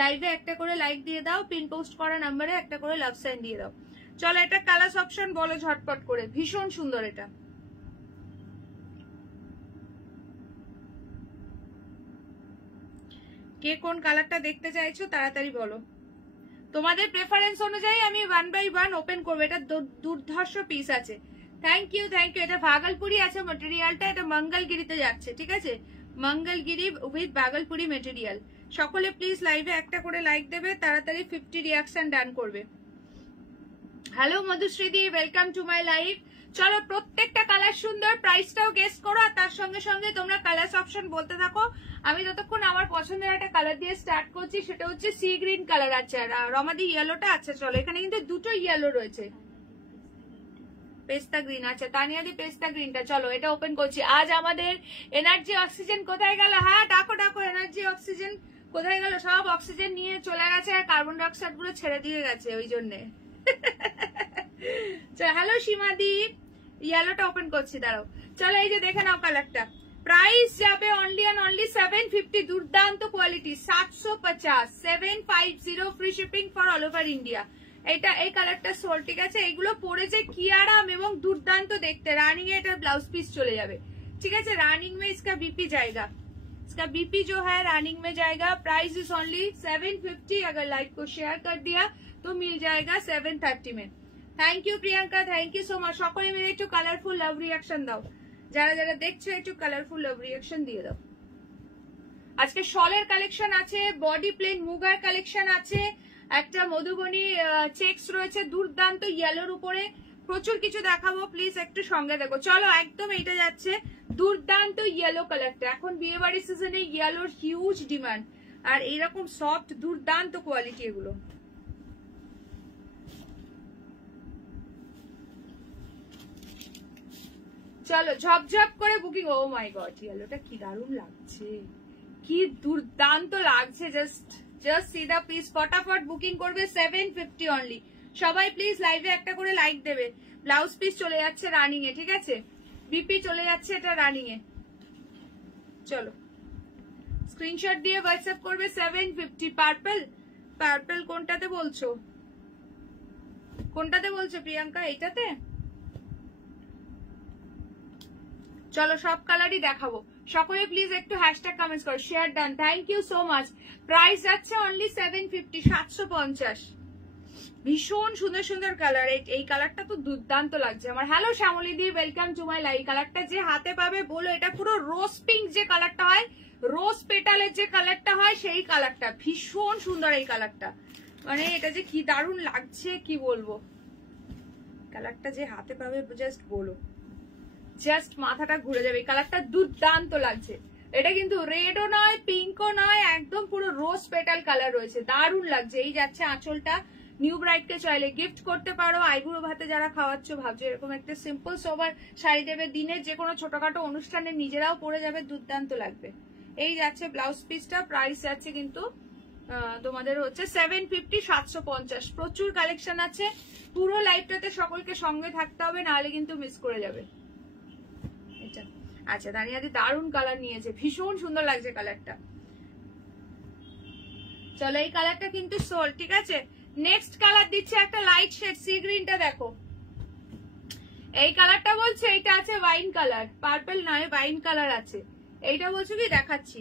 লাইভে একটা করে লাইক দিয়ে দাও, পিন পোস্ট করা নাম্বারে একটা করে লাভ সাইন দিয়ে দাও। চলো এটা কালার অপশন বলো ঝটপট করে, ভীষণ সুন্দর। এটা কে কোন কালারটা দেখতে চাইছো তাড়াতাড়ি বলো। তোমাদের প্রেফারেন্স অনুযায়ী আমি 1 বাই 1 ওপেন করবো। এটা দুর্ধর্ষ পিস আছে। Thank you thank you. এটা ভাগলপুরি আছে মেটেরিয়ালটা, এটা মঙ্গলগিরিতে যাচ্ছে, ঠিক আছে, মঙ্গলগিরি উইথ ভাগলপুরি মেটেরিয়াল। সকলে প্লিজ লাইভে একটা করে লাইক দেবে, তাড়াতাড়ি 50 রিয়াকশন ডান করবে। হ্যালো মধুশ্রীদি, ওয়েলকাম টু মাই লাইভ। চলো প্রত্যেকটা কালার সুন্দর, প্রাইসটাও গেস করো, আর তার সঙ্গে সঙ্গে তোমরা কালার অপশন বলতে থাকো। আমি যতক্ষণ আমার পছন্দের একটা কালার দিয়ে স্টার্ট করছি, সেটা হচ্ছে সি গ্রিন কালার আছে, আর রমাদি ইয়েলোটা আছে। চলো এখানে কিন্তু দুটো ইয়েলো রয়েছে, পেস্তা গ্রিন আছে, তানিয়াদি পেস্তা গ্রিনটা। চলো এটা ওপেন করছি। আজ আমাদের এনার্জি অক্সিজেন কোথায় গেল? হ্যাঁ ডাকো ডাকো, এনার্জি অক্সিজেন কোথায় গেল? সব অক্সিজেন নিয়ে চলে গেছে, আর কার্বন ডাইঅক্সাইড গুলো ছেড়ে দিয়ে গেছে, ওই জন্যে। হ্যালো সীমাদি, ইয়েলোটা ওপেন করছি, দাঁড়াও। চলো এই যে দেখে নাও কালারটা। প্রাইস যাবে অনলি অ্যান্ড অনলি 750। দুর্দান্ত quality, 750, 750 free shipping for all over India. এটা এই কালারটা সোল, ঠিক আছে। এগুলো পরেছে কি আরাম এবং দুর্দান্ত দেখতে। রানিং এ এটার ব্লাউজ পিস চলে যাবে, ঠিক আছে। রানিং में इसका बीपी जाएगा, इसका बीपी जो है रनिंग में जाएगा। Price is only 750। अगर लाइव को शेयर कर दिया तो मिल जाएगा 730 में। Thank you Priyanka, thank you so much. সকলে মিলে একটু কালারফুল লাভ রিঅ্যাকশন দাও, যারা যারা দেখছো একটু কালারফুল লাভ রিঅ্যাকশন দিয়ে দাও। আজকে শলের কালেকশন আছে, বডি প্লেন মুগার কালেকশন আছে, একটা মধুবনী চেকস রয়েছে দুর্দান্ত ইয়েলোর উপরে। প্রচুর কিছু দেখাবো, প্লিজ একটু সঙ্গে দেখো। চলো একদম এইটা যাচ্ছে দুর্দান্ত ইয়েলো কালারটা, এখন বিয়ে বাড়ির সিজনে ইয়েলোর হিউজ ডিমান্ড, আর এইরকম সফট দুর্দান্ত কোয়ালিটি এগুলো। চলো ঝপঝপ করে বুকিং। ও মাই গড, ইয়েলোটা কি দারুণ লাগছে, কি দুর্দান্ত লাগছে, জাস্ট সি দা পিস। ফটাফট বুকিং করবে, 750 অনলি। সবাই প্লিজ লাইভে একটা করে লাইক দেবে। ব্লাউজ পিস চলে যাচ্ছে রানিং এ, ঠিক আছে, বিপি চলে যাচ্ছে এটা রানিং এ। চলো স্ক্রিনশট দিয়ে হোয়াটসঅ্যাপ করবে 750। পার্পল কোনটাতে বলছো, কোনটাতে বলছো প্রিয়াঙ্কা? এইটাতে? চলো সব কালারই দেখাবো, সকলে প্লিজ একটু হ্যাশট্যাগ কমেন্টস করো, share done, thank you so much. Price যাচ্ছে অনলি 750, 750। ভীষণ সুন্দর সুন্দর কালার, এই কালারটা তো দুর্দান্ত লাগছে আমার। হ্যালো শ্যামলী দি, ওয়েলকাম টু মাই লাইভ। কালারটা যে হাতে পাবে বলো, এটা পুরো রোজ পিঙ্ক যে কালারটা হয়, রোজ পেটালের যে কালারটা হয় সেই কালারটা, ভীষণ সুন্দর এই কালারটা, মানে এটা যে কি দারুণ লাগছে কি বলবো। কালারটা যে হাতে পাবে জাস্ট বলো, জাস্ট মাথাটা ঘুরে যাবে, এই কালারটা দুর্দান্ত লাগছে। এটা কিন্তু রেডও নয় পিঙ্কও নয়, একদম পুরো রোজ পেটাল কালার রয়েছে, দারুণ লাগছে। এই যাচ্ছে আঁচলটা, নিউ ব্রাইডকে চাইলে গিফট করতে পারো। আইবুড়ো ভাতে যারা খাওয়াচ্ছ ভাবছো এরকম একটা সিম্পল সোবার শাড়ি দেবে, দিনের যে কোনো ছোটখাটো অনুষ্ঠানে নিজেরাও পরে যাবে, দুর্দান্ত লাগবে। এই যাচ্ছে ব্লাউজ পিসটা, প্রাইস যাচ্ছে কিন্তু তোমাদের হচ্ছে 750, 750। প্রচুর কালেকশন আছে, পুরো লাইভটাতে সকলকে সঙ্গে থাকতে হবে, নাহলে কিন্তু মিস করে যাবে। এটা আচ্ছা, দানিয়াদি দারুণ কালার নিয়েছে, ভীষণ সুন্দর লাগছে কালারটা। চলো এই কালারটা কিন্তু সোল, ঠিক আছে। নেক্সট কালার দিচ্ছে একটা লাইট শেড, সি গ্রিনটা দেখো। এই কালারটা বলছে এটা আছে ওয়াইন কালার, পার্পল নয় ওয়াইন কালার আছে। এইটা বলছো কি দেখাচ্ছি,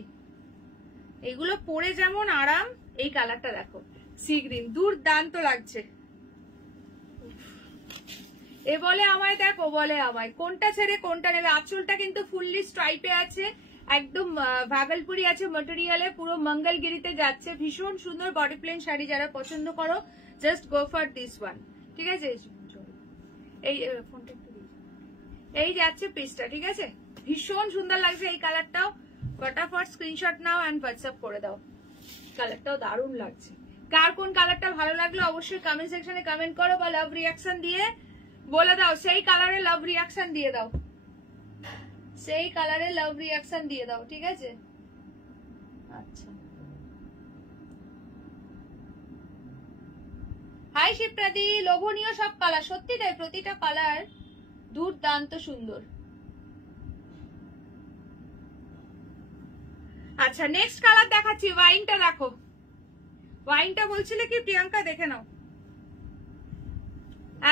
এগুলো পরে যেমন আরাম, এই কালারটা দেখো সি গ্রিন, দুর্দান্ত লাগছে। এ বলে আমায় দেখো, বলে আমায় কোনটা ছেড়ে কোনটা নেবে। আঁচলটা কিন্তু ফুললি স্ট্রাইপে আছে, একদম ভাগলপুরি আছে মেটেরিয়ালে, পুরো মঙ্গলগিরিতে যাচ্ছে, ভীষণ সুন্দর বডি প্লেন শাড়ি যারা পছন্দ করো just go for this one, ঠিক আছে। এই ফোনটা একটু এই যাচ্ছে পিসটা, ঠিক আছে, ভীষণ সুন্দর লাগছে এই কালারটাও। ফটাফট স্ক্রিনশট নাও এন্ড হোয়াটসঅ্যাপ করে দাও, কালারটাও দারুণ লাগছে। কার কোন কালারটা ভালো লাগলো অবশ্যই কমেন্ট সেকশনে কমেন্ট করো, বা লাভ রিয়াকশন দিয়ে বলে দাও, সেই কালারে লাভ রিয়াকশন দিয়ে দাও, সেই কালারে লাভ রিয়াকশন দিয়ে দাও, ঠিক আছে। আচ্ছা হাই শিপ্রাদি, লোভনীয় সব কালার, সত্যি তাই, প্রতিটা কালার দুর্দান্ত সুন্দর। আচ্ছা নেক্সট কালার দেখাচ্ছি, ওয়াইনটা দেখো। ওয়াইনটা বলছিলে কি প্রিয়াঙ্কা? দেখে নাও,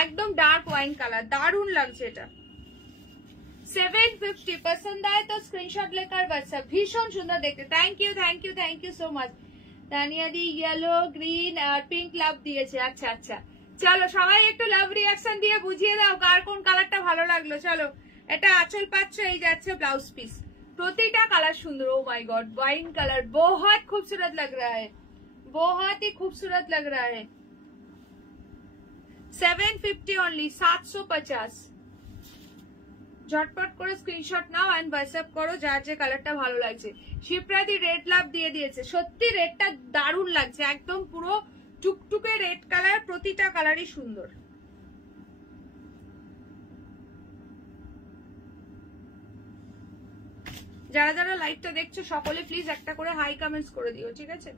একদম ডার্ক ওয়াইন কালার, দারুণ লাগছে এটা। 750 পছন্দ আয় তো স্ক্রিনশট লেकर व्हाट्सएप। ভীষণ সুন্দর দেখতে, thank you thank you thank you so much. Tania দি ইয়েলো গ্রিন আর পিঙ্ক লাভ দিয়েছে, আচ্ছা আচ্ছা। চলো সবাই একটু লাভ রিয়াকশন দিয়ে বুঝিয়ে দাও কার কোন কালারটা ভালো লাগলো। চলো এটা আঁচল পাচ্ছ, এই যাচ্ছে ব্লাউজ পিস, প্রতিটা কালার সুন্দর। ও মাই গড, वाइन कलर बहुत खूबसूरत लग रहा है, बहुत ही खूबसूरत लग रहा है। 750 ओनली, 750। ঝটপট করে স্ক্রিনশট নাও এন্ড হোয়াটসঅ্যাপ করো যার যে কালারটা ভালো লাগছে। শিপ্রাদি রেড লাভ দিয়ে দিয়েছে, সত্যি রেডটা দারুণ লাগছে, একদম পুরো টুকটুকে রেড কালার, প্রতিটা কালারই সুন্দর। যারা যারা লাইভটা দেখছো সকলে প্লিজ একটা করে হাই কমেন্টস করে দিও, ঠিক আছে,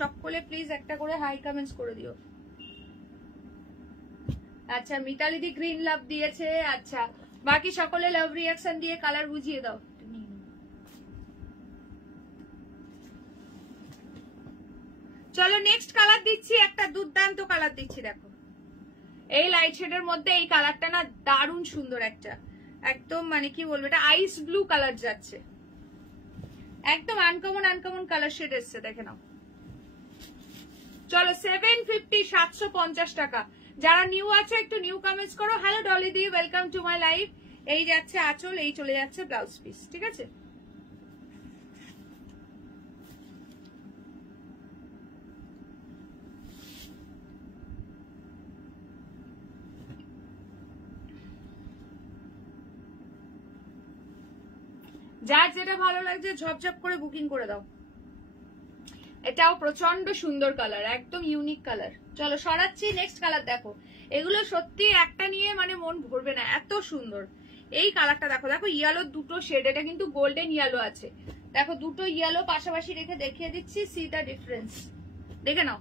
সকলে প্লিজ একটা করে হাই কমেন্টস করে দিও। আচ্ছা মিতালি দি গ্রিন লাভ দিয়েছে, আচ্ছা বাকি সকলে লাভ রিয়াকশন দিয়ে কালার বুঝিয়ে দাও। চলো নেক্সট কালার দিচ্ছি, একটা দুর্দান্ত কালার দিচ্ছি, দেখো এই লাইট শেডের মধ্যে এই কালারটা না দারুণ সুন্দর একটা, একদম মানে কি বলবো, এটা আইস ব্লু কালার যাচ্ছে, একদম আনকমন আনকমন কালার শেড এসছে, দেখে নাও। চলো 750, 750 টাকা। যারা নিউ আছে একটু নিউ কমেন্টস করো। Hello Dolly the, welcome to my live. এই যাচ্ছে আঁচল, এই চলে যাচ্ছে ব্লাউজ পিস, ঠিক আছে। যার যেটা ভালো লাগছে ঝপঝপ করে বুকিং করে দাও। এটাও প্রচন্ড সুন্দর কালার, একদম ইউনিক কালার। চলো সরাচ্ছি, নেক্সট কালার দেখো। এগুলো সত্যি একটা নিয়ে মানে মন ভরবে না, এত সুন্দর। এই কালারটা দেখো, দেখো ইয়েলো দুটো শেড, এটা কিন্তু গোল্ডেন ইয়েলো আছে। দেখো দুটো ইয়েলো পাশাপাশি রেখে দেখিয়ে দিচ্ছি, সি দ্য ডিফারেন্স, দেখে নাও।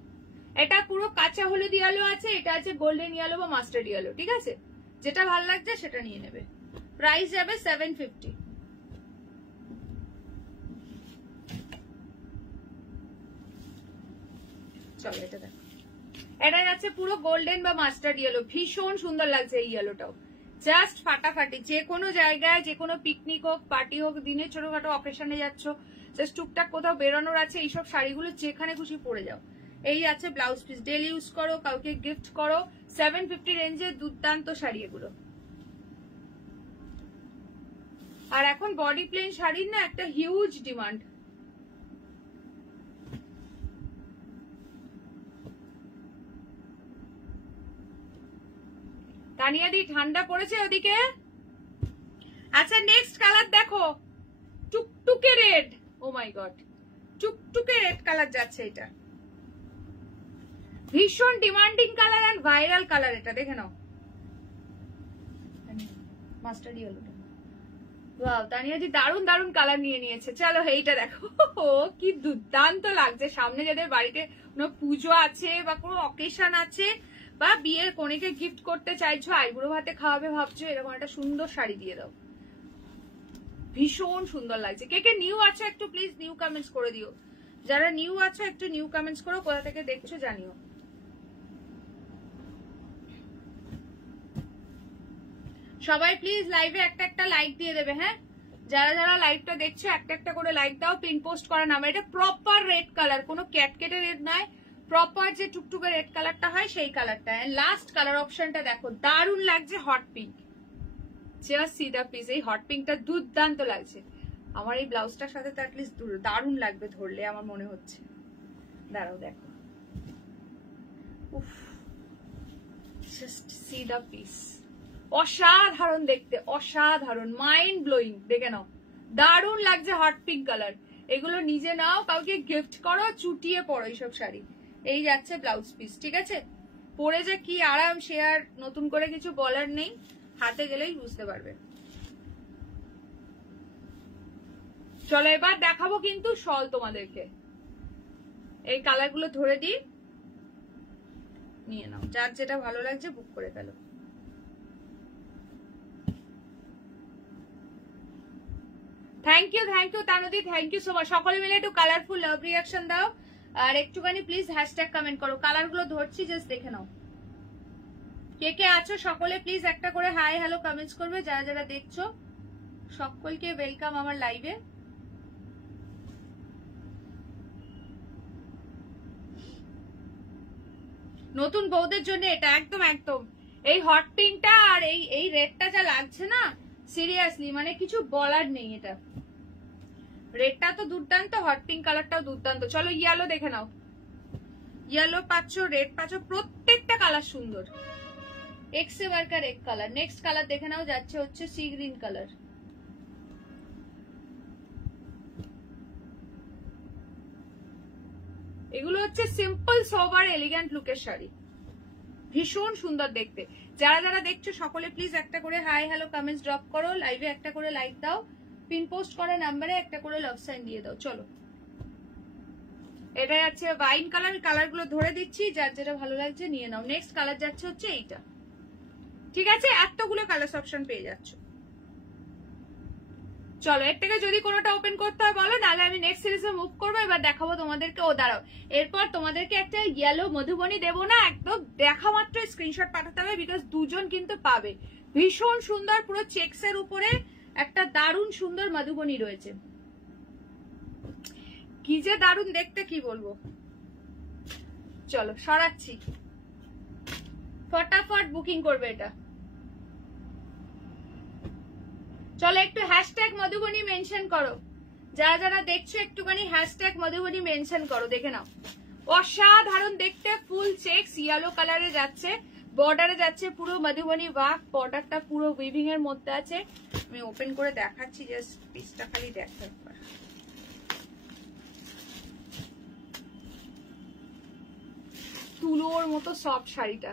এটা পুরো কাঁচা হলুদ ইয়েলো আছে, এটা আছে গোল্ডেন ইয়েলো বা মাস্টার্ড ইয়েলো। ঠিক আছে, যেটা ভালো লাগছে সেটা নিয়ে নেবে। প্রাইস যাবে 750। চলো এটা দেখো, এটা যাচ্ছে পুরো গোল্ডেন বা মাস্টার্ড ইয়েলো, ভীষণ সুন্দর লাগছে এই ইয়েলোটাও, জাস্ট ফাটাফাটি। যে কোনো জায়গায়, যে কোনো পিকনিক হোক, পার্টি হোক, দিনে ছোটখাটো অকেশনে যাচ্ছ, জাস্ট টুকটাক কোথাও বেরোনোর আছে, এইসব শাড়িগুলো যেখানে খুশি পরে যাও। এই আছে ব্লাউজ পিস, ডেলি ইউজ করো, কাউকে গিফট করো। 750 রেঞ্জে দুর্দান্ত শাড়ি এগুলো। আর এখন বডি প্লেন শাড়ির না একটা হিউজ ডিমান্ড। তানিয়াদি ঠান্ডা পড়েছে ওদিকে? আচ্ছা নেক্সট কালার দেখো, টুকটুকে রেড। ও মাই গড, টুকটুকে রেড কালার যাচ্ছে, এটা ভীষণ demanding colour and viral colour. এটা দেখে নাও, মাস্টার্ড ইয়েলোটা। ওয়াও, তানিয়াদি দারুন দারুন কালার নিয়ে নিয়েছে। চলো এইটা দেখো, কি দুর্দান্ত লাগছে। সামনে যাদের বাড়িতে কোনো পুজো আছে বা কোনো অকেশন আছে বা বিয়ের কনেকে গিফট করতে চাইছো, আইবুড়ো ভাতে খাওয়াবে ভাবছো, এরকম একটা সুন্দর শাড়ি দিয়ে দাও, ভীষণ সুন্দর লাগছে। কে কে নিউ আছো একটু প্লিজ নিউ কমেন্টস করে দিও। যারা নিউ আছো একটু নিউ কমেন্টস করো, কোথা থেকে দেখছো জানিও। সবাই প্লিজ লাইভে একটা একটা লাইক দিয়ে দেবে। হ্যাঁ, যারা যারা লাইভটা দেখছো একটা একটা করে লাইক দাও। পিন পোস্ট করা নাম, এটা প্রপার রেড কালার, কোনো ক্যাটকেটে রেড নয়, প্রপার যে টুকটুকে রেড কালারটা হয় সেই কালারটা। লাস্ট কালার অপশনটা দেখো, দারুণ লাগছে, হট পিঙ্ক। জাস্ট সি দা পিস, এই হট পিঙ্কটা দুর্দান্ত লাগছে। আমার এই ব্লাউজটার সাথে তো অ্যাটলিস্ট দারুণ লাগবে ধরলে, আমার মনে হচ্ছে। দাঁড়াও দেখো, উফ, জাস্ট সি দা পিস, অসাধারণ দেখতে, অসাধারণ, মাইন্ড ব্লোয়িং। দেখে নাও, দারুণ লাগছে হট পিঙ্ক কালার। এগুলো নিজে নাও, কাউকে গিফট করো, চুটিয়ে পড়ো এইসব শাড়ি। এই যাচ্ছে ব্লাউজ পিস। ঠিক আছে, পরে যে কি আরাম সে আর নতুন করে কিছু বলার নেই, হাতে গেলেই বুঝতে পারবে। চলো এবার দেখাবো কিন্তু শল তোমাদেরকে। এই কালারগুলো ধরে দিই, নিয়ে নাও, যার যেটা ভালো লাগছে বুক করে ফেলো। থ্যাংক ইউ তানুদি, থ্যাংক ইউ সো মাচ। সকলে মিলে একটু কালারফুল লাভ রিয়াকশন দাও, আর একটুখানি প্লিজ হ্যাশট্যাগ কমেন্ট করো। কালারগুলো ধরছি, জাস্ট দেখে নাও। কে কে আছো সকলে প্লিজ একটা করে হাই হ্যালো কমেন্টস করবে। যারা যারা দেখছো সকলকে ওয়েলকাম আমার লাইভে। নতুন বউদের জন্য এটা একদম একদম, এই হট পিঙ্কটা আর এই রেডটা যা লাগছে না, সিরিয়াসলি মানে কিছু বলার নেই। এটা রেডটা তো দুর্দান্ত, হট পিঙ্ক কালারটাও দুর্দান্ত। চলো ইয়েলো দেখে নাও, ইয়েলো পাচ্ছ, রেড পাচ্ছ, প্রত্যেকটা কালার সুন্দর, এক্সে বারকার এক কালার। নেক্সট কালার দেখে নাও, যাচ্ছে হচ্ছে সি গ্রিন কালার। এগুলো হচ্ছে সিম্পল সোবার এলিগ্যান্ট লুকের শাড়ি, ভীষণ সুন্দর দেখতে। যারা যারা দেখছো সকলে প্লিজ একটা করে হাই হ্যালো কমেন্টস ড্রপ করো, লাইভে একটা করে লাইক দাও, পিন পোস্ট করা নাম্বারে একটা করে লাভ সাইন দিয়ে দাও। চলো এটা যাচ্ছে ওয়াইন কালার, কালারগুলো ধরে দিচ্ছি, যার যেটা ভালো লাগছে নিয়ে নাও। নেক্সট কালার যাচ্ছে হচ্ছে এইটা। ঠিক আছে, এতগুলো কালার অপশন পেয়ে যাচ্ছ। চলো এর থেকে যদি কোনোটা ওপেন করতে হয় বলো, নাহলে আমি নেক্সট সিরিজে মুভ করবো। এবার দেখাবো তোমাদেরকে, ও দাঁড়াও, এরপর তোমাদেরকে একটা ইয়েলো মধুবনী দেবো না, একদম দেখা মাত্র স্ক্রিনশট পাঠাতে হবে, বিকজ দুজন কিন্তু পাবে। ভীষণ সুন্দর, পুরো চেক্স এর উপরে একটা দারুণ সুন্দর মধুবনী রয়েছে, কি যে দারুণ দেখতে কি বলবো। চলো সরাচ্ছি, ফটাফট বুকিং করবে এটা। চলো একটু হ্যাশট্যাগ মধুবনী মেনশন করো, যারা যারা দেখছো একটুখানি হ্যাশট্যাগ মধুবনী মেনশন করো। দেখে নাও, অসাধারণ দেখতে, ফুল চেক্স ইয়েলো কালারে যাচ্ছে, বর্ডারে যাচ্ছে পুরো মধুবনী ওয়ার্ক, বর্ডারটা পুরো উইভিং এর মধ্যে আছে। আমি ওপেন করে দেখাচ্ছি, জাস্ট পিসটা খালি দেখো একবার। তুলোর মতো সফট শাড়িটা,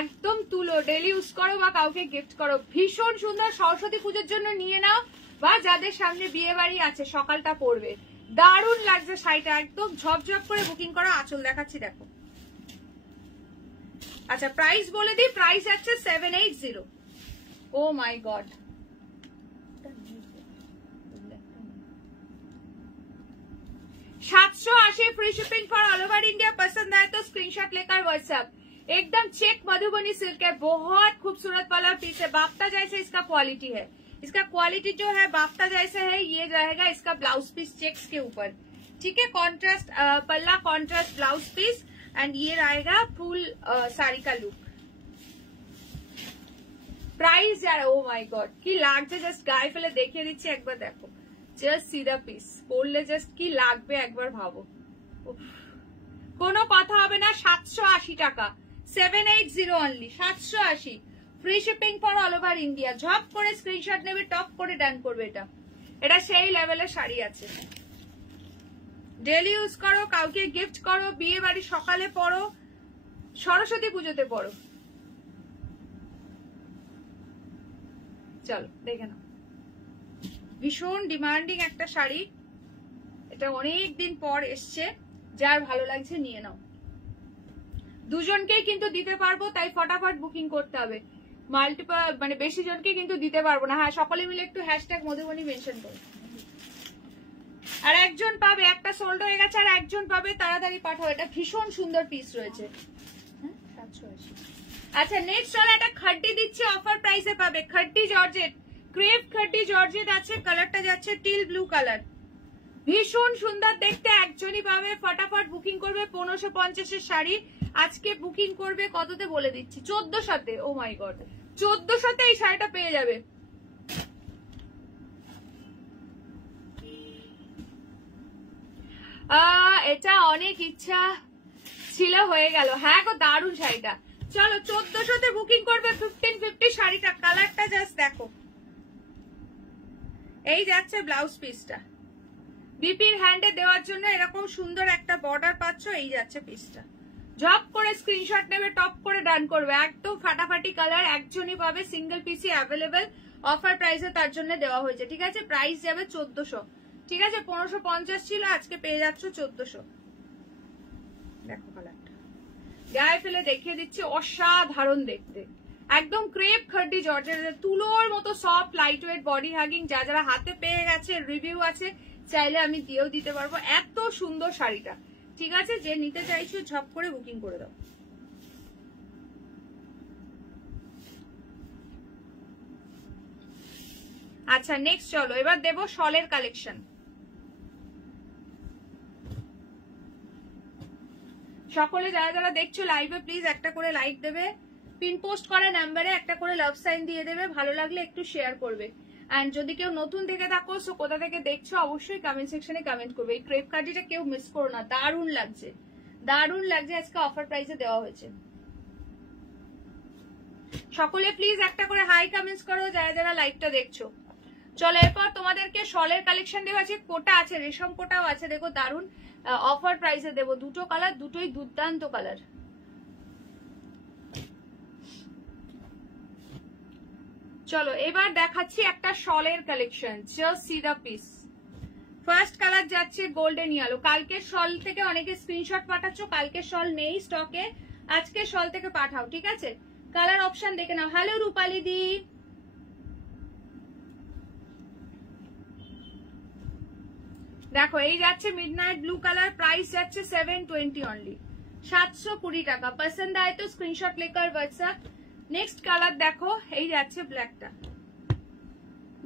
একদম তুলো, ডেলি ইউজ করো বা কাউকে গিফট করো, ভীষণ সুন্দর। সরস্বতী পুজোর জন্য নিয়ে নাও বা যাদের সামনে বিয়ে বাড়ি আছে সকালটা পরবে, দারুণ লাগছে শাড়িটা, একদম ঝপঝপ করে বুকিং করা। আঁচল দেখাচ্ছি দেখো। আচ্ছা প্রাইস বলে দিই, প্রাইস আছে 780। Oh my god, 780 free shipping for all over India. पसंद आए तो स्क्रीनशॉट लेकर व्हाट्सएप। एकदम चेक मधुबनी सिल्क है, बहुत खूबसूरत वाला पीस है, बाफ्ता जैसे इसका क्वालिटी है। इसका क्वालिटी जो है बाफ्ता जैसे है, ये रहेगा इसका ब्लाउज पीस चेक्स के ऊपर, ठीक है। कॉन्ट्रास्ट पल्ला, कॉन्ट्रास्ट ब्लाउज पीस एंड ये रहेगा फुल साड़ी का लुक। प्राइस यार ओ माय गॉड की লাগছে, জাস্ট গায়ে ফেলে দেখিয়ে দিচ্ছি একবার দেখো। জাস্ট সি দা পিস, পরলে জাস্ট কি লাগবে একবার ভাবো। কোনো কথা হবে না, 780 টাকা, 780 only, 780 free shipping for all over India. ঝপ করে স্ক্রিনশট নেবে, টপ করে ডান করবে। এটা সেই লেভেলের শাড়ি আছে, ডেলি ইউজ করো, কাউকে গিফট করো, বিয়ে বাড়ি সকালে পরো, সরস্বতী পুজোতে পরো। চলো দেখে নাও, ভীষণ ডিমান্ডিং একটা শাড়ি, এটা অনেক দিন পর এসছে, যার ভালো লাগছে নিয়ে নাও। দুজনকেই কিন্তু দিতে পারবো, তাই ফটাফট বুকিং করতে হবে। মাল্টিপল মানে বেশি জনকে কিন্তু দিতে পারবো না। হ্যাঁ সকলে মিলে একটু হ্যাশট্যাগ মধুবনী মেনশন করো। আর একজন পাবে, একটা সোল্ড হয়ে গেছে, আর একজন পাবে, তাড়াতাড়ি পাঠাও। এটা ভীষণ সুন্দর পিস রয়েছে। আচ্ছা নেক্সট চলো, একটা খাড্ডি দিচ্ছি, অফার প্রাইসে পাবে। খাড্ডি জর্জেট, ক্রেপ খাড্ডি জর্জেট আছে, কালারটা যাচ্ছে টিল ব্লু কালার, ভীষণ সুন্দর দেখতে, একজনই পাবে। ফটাফট বুকিং করবে। 1550 শাড়ি আজকে বুকিং করবে কততে বলে দিচ্ছি, 1400-তে। ও মাই গড, 1400-তে এই শাড়িটা পেয়ে যাবে। এটা অনেক ইচ্ছা ছিল, হয়ে গেল। হ্যাঁ গো দারুণ শাড়িটা। চলো 1400-তে বুকিং করবে। 1550 শাড়িটা, কালারটা জাস্ট দেখো। এই যাচ্ছে ব্লাউজ পিসটা, বিপির হ্যান্ডে দেওয়ার জন্য এরকম সুন্দর একটা বর্ডার পাচ্ছ। এই যাচ্ছে পিসটা, ঝপ করে স্ক্রিনশট নেবে, টপ করে ডান করবে। একদম ফাটাফাটি কালার, একজনই পাবে, সিঙ্গেল পিসি অ্যাভেলেবেল, অফার প্রাইসে তার জন্য দেওয়া হয়েছে, ঠিক আছে। প্রাইস যাবে 1400, ঠিক আছে। 1550 ছিল, আজকে পেয়ে যাচ্ছ 1400। দেখো কালারটা, গায়ে ফেলে দেখিয়ে দিচ্ছি, অসাধারণ দেখতে, একদম ক্রেপ খাড্ডি জর্জেট, তুলোর মতো soft light weight body hugging. যারা হাতে পেয়ে গেছে, রিভিউ আছে, চাইলে আমি দিয়েও দিতে পারবো। এত সুন্দর শাড়িটা, ঠিক আছে। যে নিতে চাইছো ঝপ করে বুকিং করে দাও। আচ্ছা নেক্সট চলো, এবার দেবো শলের কালেকশন। সকলে যারা যারা দেখছো লাইভে প্লিজ একটা করে লাইক দেবে, পিন পোস্ট করা নাম্বারে একটা করে লাভ সাইন দিয়ে দেবে, ভালো লাগলে একটু শেয়ার করবে। এন্ড যদি কেউ নতুন দেখে থাকো, সো কোথা থেকে দেখছো অবশ্যই কমেন্ট সেকশনে কমেন্ট করবে। এই ক্রেপ কার্ডিটা কেউ মিস করো না, দারুণ লাগছে, দারুণ লাগছে। আজকে অফার প্রাইসে দেওয়া হয়েছে। সকলে প্লিজ একটা করে হাই কমেন্টস করো যারা যারা লাইভটা দেখছো। চলো এরপর তোমাদেরকে শলের কালেকশন দেওয়া আছে, কোটা আছে, রেশম কোটাও আছে, দেখো দারুণ অফার প্রাইসে দেবো। দুটো কালার, দুটোই দুর্দান্ত কালার। চলো এবার দেখাচ্ছি একটা শলের কালেকশন, জাস্ট সি দা পিস। ফার্স্ট কালার যাচ্ছে গোল্ডেন ইয়েলো। কালকের শল থেকে অনেকে স্ক্রিনশট পাঠাচ্ছ, কালকের শল নেই স্টকে, আজকে শল থেকে পাঠাও, ঠিক আছে। কালার অপশন দেখে নাও। হ্যালো রূপালি দি, দেখো এই যাচ্ছে মিডনাইট ব্লু কালার, প্রাইস যাচ্ছে 720 অনলি, 720 টাকা। পছন্দ আয় তো screenshot lacquer WhatsApp. Next colour দেখো, এই যাচ্ছে ব্ল্যাকটা,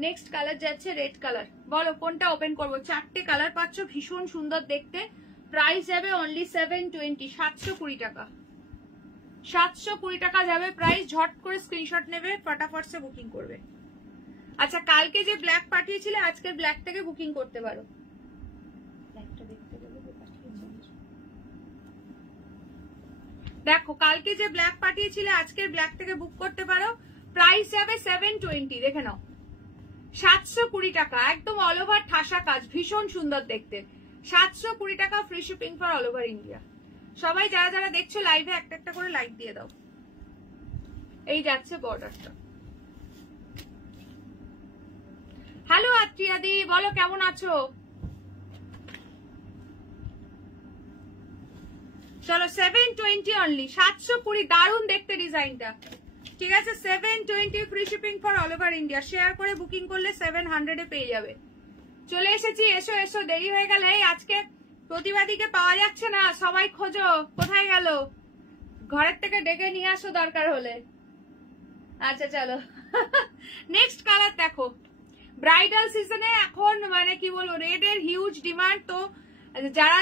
নেক্সট কালার যাচ্ছে রেড কালার। বলো কোনটা ওপেন করবো? চারটে কালার পাচ্ছ, ভীষণ সুন্দর দেখতে। প্রাইস যাবে অনলি 720, 720 টাকা, 720 টাকা যাবে প্রাইস। ঝট করে স্ক্রিনশট নেবে, ফটাফট সে বুকিং করবে। আচ্ছা কালকে যে ব্ল্যাক পাঠিয়েছিলে, আজকের ব্ল্যাকটাকে বুকিং করতে পারো। দেখো কালকে যে ব্ল্যাক পাঠিয়েছিলে আজকের ব্ল্যাক থেকে বুক করতে পারো। প্রাইস যাবে 720, দেখে নাও 720 টাকা, একদম অল ওভার ঠাসা কাজ, ভীষণ সুন্দর দেখতে। 720 টাকা, free shipping for all over India. সবাই যারা যারা দেখছো লাইভে একটা একটা করে লাইক দিয়ে দাও। এই যাচ্ছে বর্ডারটা। হ্যালো আত্রিয়াদি, বলো কেমন আছো? চলো 720 অনলি, 720, দারুণ দেখতে ডিজাইনটা। ঠিক আছে 720, free shipping for all over India. Share করে বুকিং করলে 700 এ পেয়ে যাবে। চলে এসেছি, এসো এসো, দেরি হয়ে গেলে। আজকে প্রতিবাদীকে পাওয়া যাচ্ছে না, সবাই খোঁজো, কোথায় গেল? ঘরের থেকে ডেকে নিয়ে আসো দরকার হলে। আচ্ছা চলো নেক্সট কালার দেখো। ব্রাইডাল সিজনে এখন মানে কি বলবো, রেড এর হিউজ ডিমান্ড। তো যারা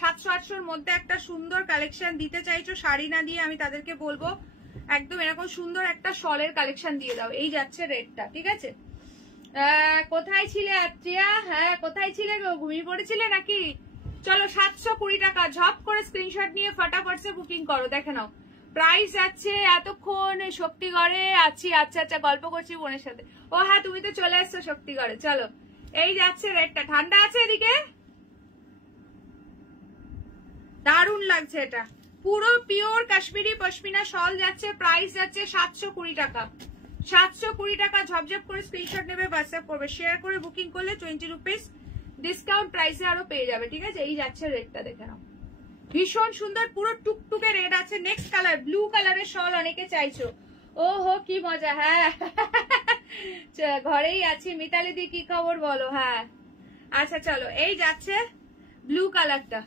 700-800 মধ্যে একটা সুন্দর কালেকশন দিতে চাইছো শাড়ি না দিয়ে, আমি তাদেরকে বলবো একদম এরকম সুন্দর একটা শলের কালেকশন দিয়ে দাও। এই যাচ্ছে রেডটা, ঠিক আছে? কোথায় ছিলে আত্রিয়া? হ্যাঁ কোথায় ছিলে গো, ঘুমিয়ে পড়েছিলে নাকি? চলো 720 টাকা, ঝপ করে স্ক্রিনশট নিয়ে ফটাফট সে বুকিং করো। দেখে নাও প্রাইস যাচ্ছে। এতক্ষণ শক্তিগড়ে আছি। আচ্ছা আচ্ছা, গল্প করছি বোনের সাথে। ও হ্যাঁ, তুমি তো চলে এসছো শক্তিগড়ে। চলো এই যাচ্ছে রেডটা। ঠান্ডা আছে এদিকে? দারুণ লাগছে এটা, পুরো পিওর কাশ্মীরি পশমিনা শল যাচ্ছে। প্রাইস যাচ্ছে 720 টাকা। 720 টাকা, ঝপঝপ করে স্ক্রিনশট নেবে, হোয়াটসঅ্যাপ করবে। শেয়ার করে বুকিং করলে 20 রুপিস ডিসকাউন্ট প্রাইসে আরো পেয়ে যাবে। ঠিক আছে, এই যাচ্ছে রেডটা, দেখে নাও ভীষণ সুন্দর, পুরো টুকটুকে রেড আছে। নেক্সট কালার ব্লু কালারের শল অনেকে চাইছো। ও হো কি মজা। হ্যাঁ ঘরেই আছি। মিতালি দি কি খবর বলো? হ্যাঁ আচ্ছা চলো, এই যাচ্ছে ব্লু কালারটা,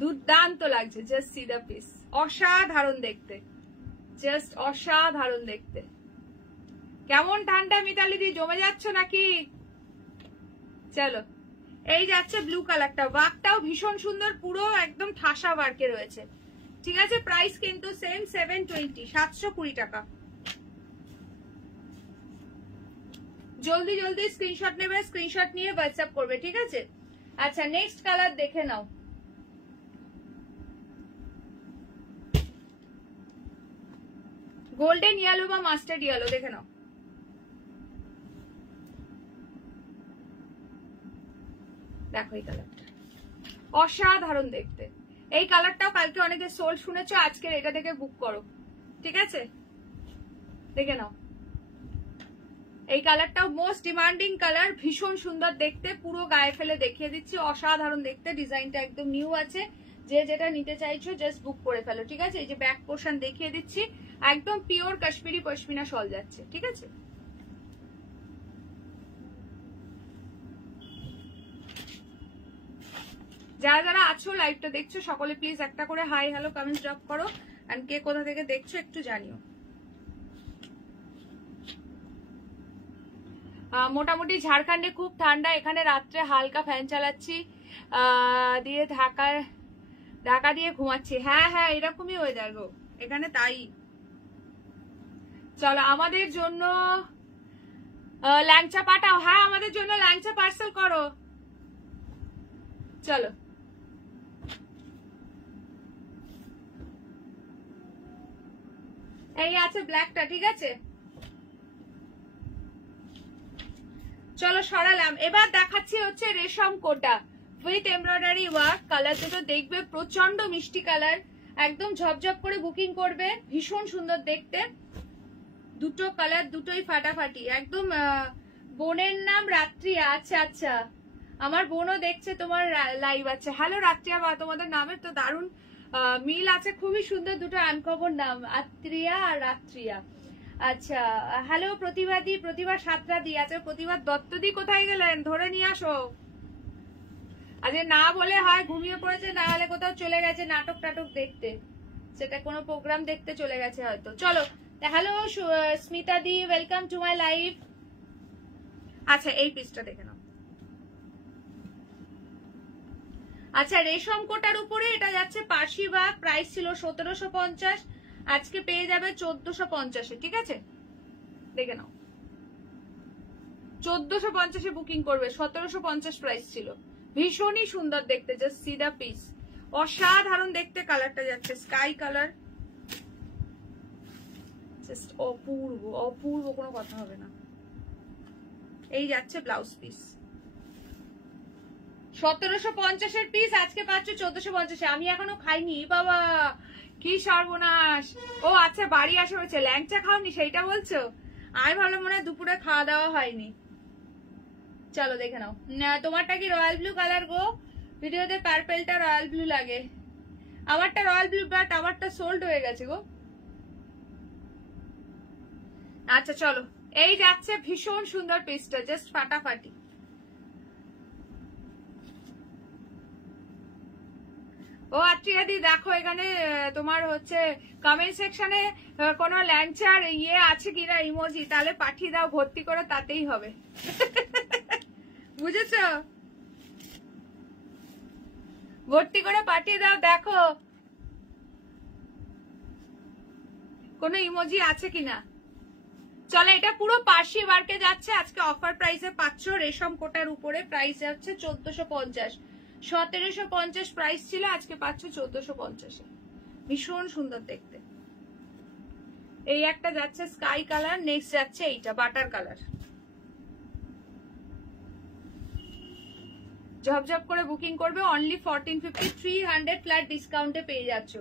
দুর্দান্ত লাগছে। জাস্ট সি দ্য পিস, অসাধারণ দেখতে, জাস্ট অসাধারণ দেখতে। কেমন ঠান্ডা মিতালি দি, জমে যাচ্ছ নাকি? চলো এই যাচ্ছে ব্লু কালারটা, ওয়ার্কটাও ভীষণ সুন্দর, পুরো একদম ঠাসা ওয়ার্কে রয়েছে। ঠিক আছে, প্রাইস কিন্তু সেম 720, 720 টাকা। জলদি জলদি স্ক্রিনশট নেবে, স্ক্রিনশট নিয়ে হোয়াটসঅ্যাপ করবে। ঠিক আছে, আচ্ছা নেক্সট কালার দেখে নাও। গোল্ডেন ইয়েলো বা মাস্টার্ড ইয়েলো, দেখে নাও। দেখো এই কালারটা অসাধারণ দেখতে। এই কালারটাও কালকে অনেকে সোল শুনেছো, আজকে এটা থেকে বুক করো। ঠিক আছে, দেখে নাও। এই কালারটাও মোস্ট ডিমান্ডিং কালার, ভীষণ সুন্দর দেখতে, পুরো গায়ে ফেলে দেখিয়ে দিচ্ছি, অসাধারণ দেখতে। ডিজাইনটা একদম নিউ আছে, যে যেটা নিতে চাইছো জাস্ট বুক করে ফেলো। ঠিক আছে, এই যে ব্যাক পোর্শন দেখিয়ে দিচ্ছি, একদম পিওর কাশ্মীরি পশমিনা শল যাচ্ছে। ঠিক আছে, যারা যারা আছো লাইভটা দেখছো সকলে প্লিজ একটা করে হাই হ্যালো কমেন্ট ড্রপ করো, এন্ড কে কোথা থেকে দেখছো একটু জানিও। মোটামুটি ঝাড়খণ্ডে খুব ঠান্ডা, এখানে রাত্রে হালকা ফ্যান চালাচ্ছি, দিয়ে ঢাকা দিয়ে ঘুমাচ্ছি। হ্যাঁ হ্যাঁ, এরকমই ওয়েদার গো এখানে, তাই। চলো আমাদের জন্য ল্যাংচা পাঠাও। হ্যাঁ আমাদের জন্য ল্যাংচা পার্সেল করো। চলো এই আছে ব্ল্যাকটা। ঠিক আছে, চলো সরালাম। এবার দেখাচ্ছি হচ্ছে রেশম কোটা উইথ এমব্রয়ডারি ওয়ার্ক। কালার দুটো দেখবে প্রচন্ড মিষ্টি কালার, একদম ঝপঝপ করে বুকিং করবে, ভীষণ সুন্দর দেখতে। দুটো কালার দুটোই ফাটাফাটি একদম। বোনের নাম রাত্রিয়া। আচ্ছা আচ্ছা, আমার বোনও দেখছে তোমার লাইভ। আছে হ্যালো রাত্রিয়া, বা তোমাদের নামের তো দারুণ মিল আছে, খুবই সুন্দর দুটো আনকমন নাম, আত্রিয়া আর রাত্রিয়া। আচ্ছা হ্যালো প্রতিভাদি, প্রতিভা সাতরাদি। আচ্ছা প্রতিভা দত্তদি কোথায় গেলেন? ধরে নিয়ে আসো। আজকে না বলে হয় ঘুমিয়ে পড়েছে, না হলে কোথাও চলে গেছে নাটক টাটক দেখতে, সেটা কোনো প্রোগ্রাম দেখতে চলে গেছে হয়তো। চলো hello Smita the, welcome to my live. আচ্ছা এই পিসটা দেখে নাও। আচ্ছা রেশম কোটার উপরে এটা যাচ্ছে পার্সি ওয়ার্ক, প্রাইস ছিল 1750, আজকে পেয়ে যাবে 1450-এ। ঠিক আছে, দেখে নাও 1450-এ বুকিং করবে, 1750 প্রাইস ছিল। ভীষণই সুন্দর দেখতে, জাস্ট সি দা পিস, অসাধারণ দেখতে কালারটা যাচ্ছে, স্কাই কালার, জাস্ট অপূর্ব অপূর্ব, কোনো কথা হবে না। এই যাচ্ছে ব্লাউজ পিস 1750-এর পিস, আজকে পাচ্ছ 1450-এ। আমি এখনো খাইনি বাবা, কি সর্বনাশ। ও আচ্ছা, বাড়ি আসা হয়েছে, ল্যাংচা খাওনি সেইটা বলছো? আমি ভালো মনে হয় দুপুরে খাওয়া দাওয়া হয়নি। চলো দেখে নাও। তোমারটা কি রয়্যাল ব্লু কালার গো? ভিডিওতে পার্পেলটা রয়্যাল ব্লু লাগে, আমারটা রয়্যাল ব্লু, বাট আমারটা সোল্ড হয়ে গেছে গো। আচ্ছা চলো, এই যাচ্ছে ভীষণ সুন্দর পিসটা, জাস্ট ফাটাফাটি। ও আত্রিয়া দি দেখো এখানে তোমার হচ্ছে কমেন্ট সেকশনে কোনো ল্যাংচার ইয়ে আছে কিনা ইমোজি, তাহলে পাঠিয়ে দাও, ভর্তি করো, তাতেই হবে। বুঝেছো? ভর্তি করে পাঠিয়ে দাও, দেখো কোনো ইমোজি আছে কিনা। চলো, এটা পুরো পার্সি ওয়ার্কে যাচ্ছে, আজকে অফার প্রাইসে পাচ্ছ, রেশম কোটার উপরে, প্রাইস যাচ্ছে 1450। 1750 প্রাইস ছিল, আজকে পাচ্ছ 1450-এ। ভীষণ সুন্দর দেখতে। এই একটা যাচ্ছে স্কাই কালার, নেক্সট যাচ্ছে এইটা বাটার কালার। ঝপঝপ করে বুকিং করবে, অনলি 1450, 300 ফ্ল্যাট ডিসকাউন্টে পেয়ে যাচ্ছ।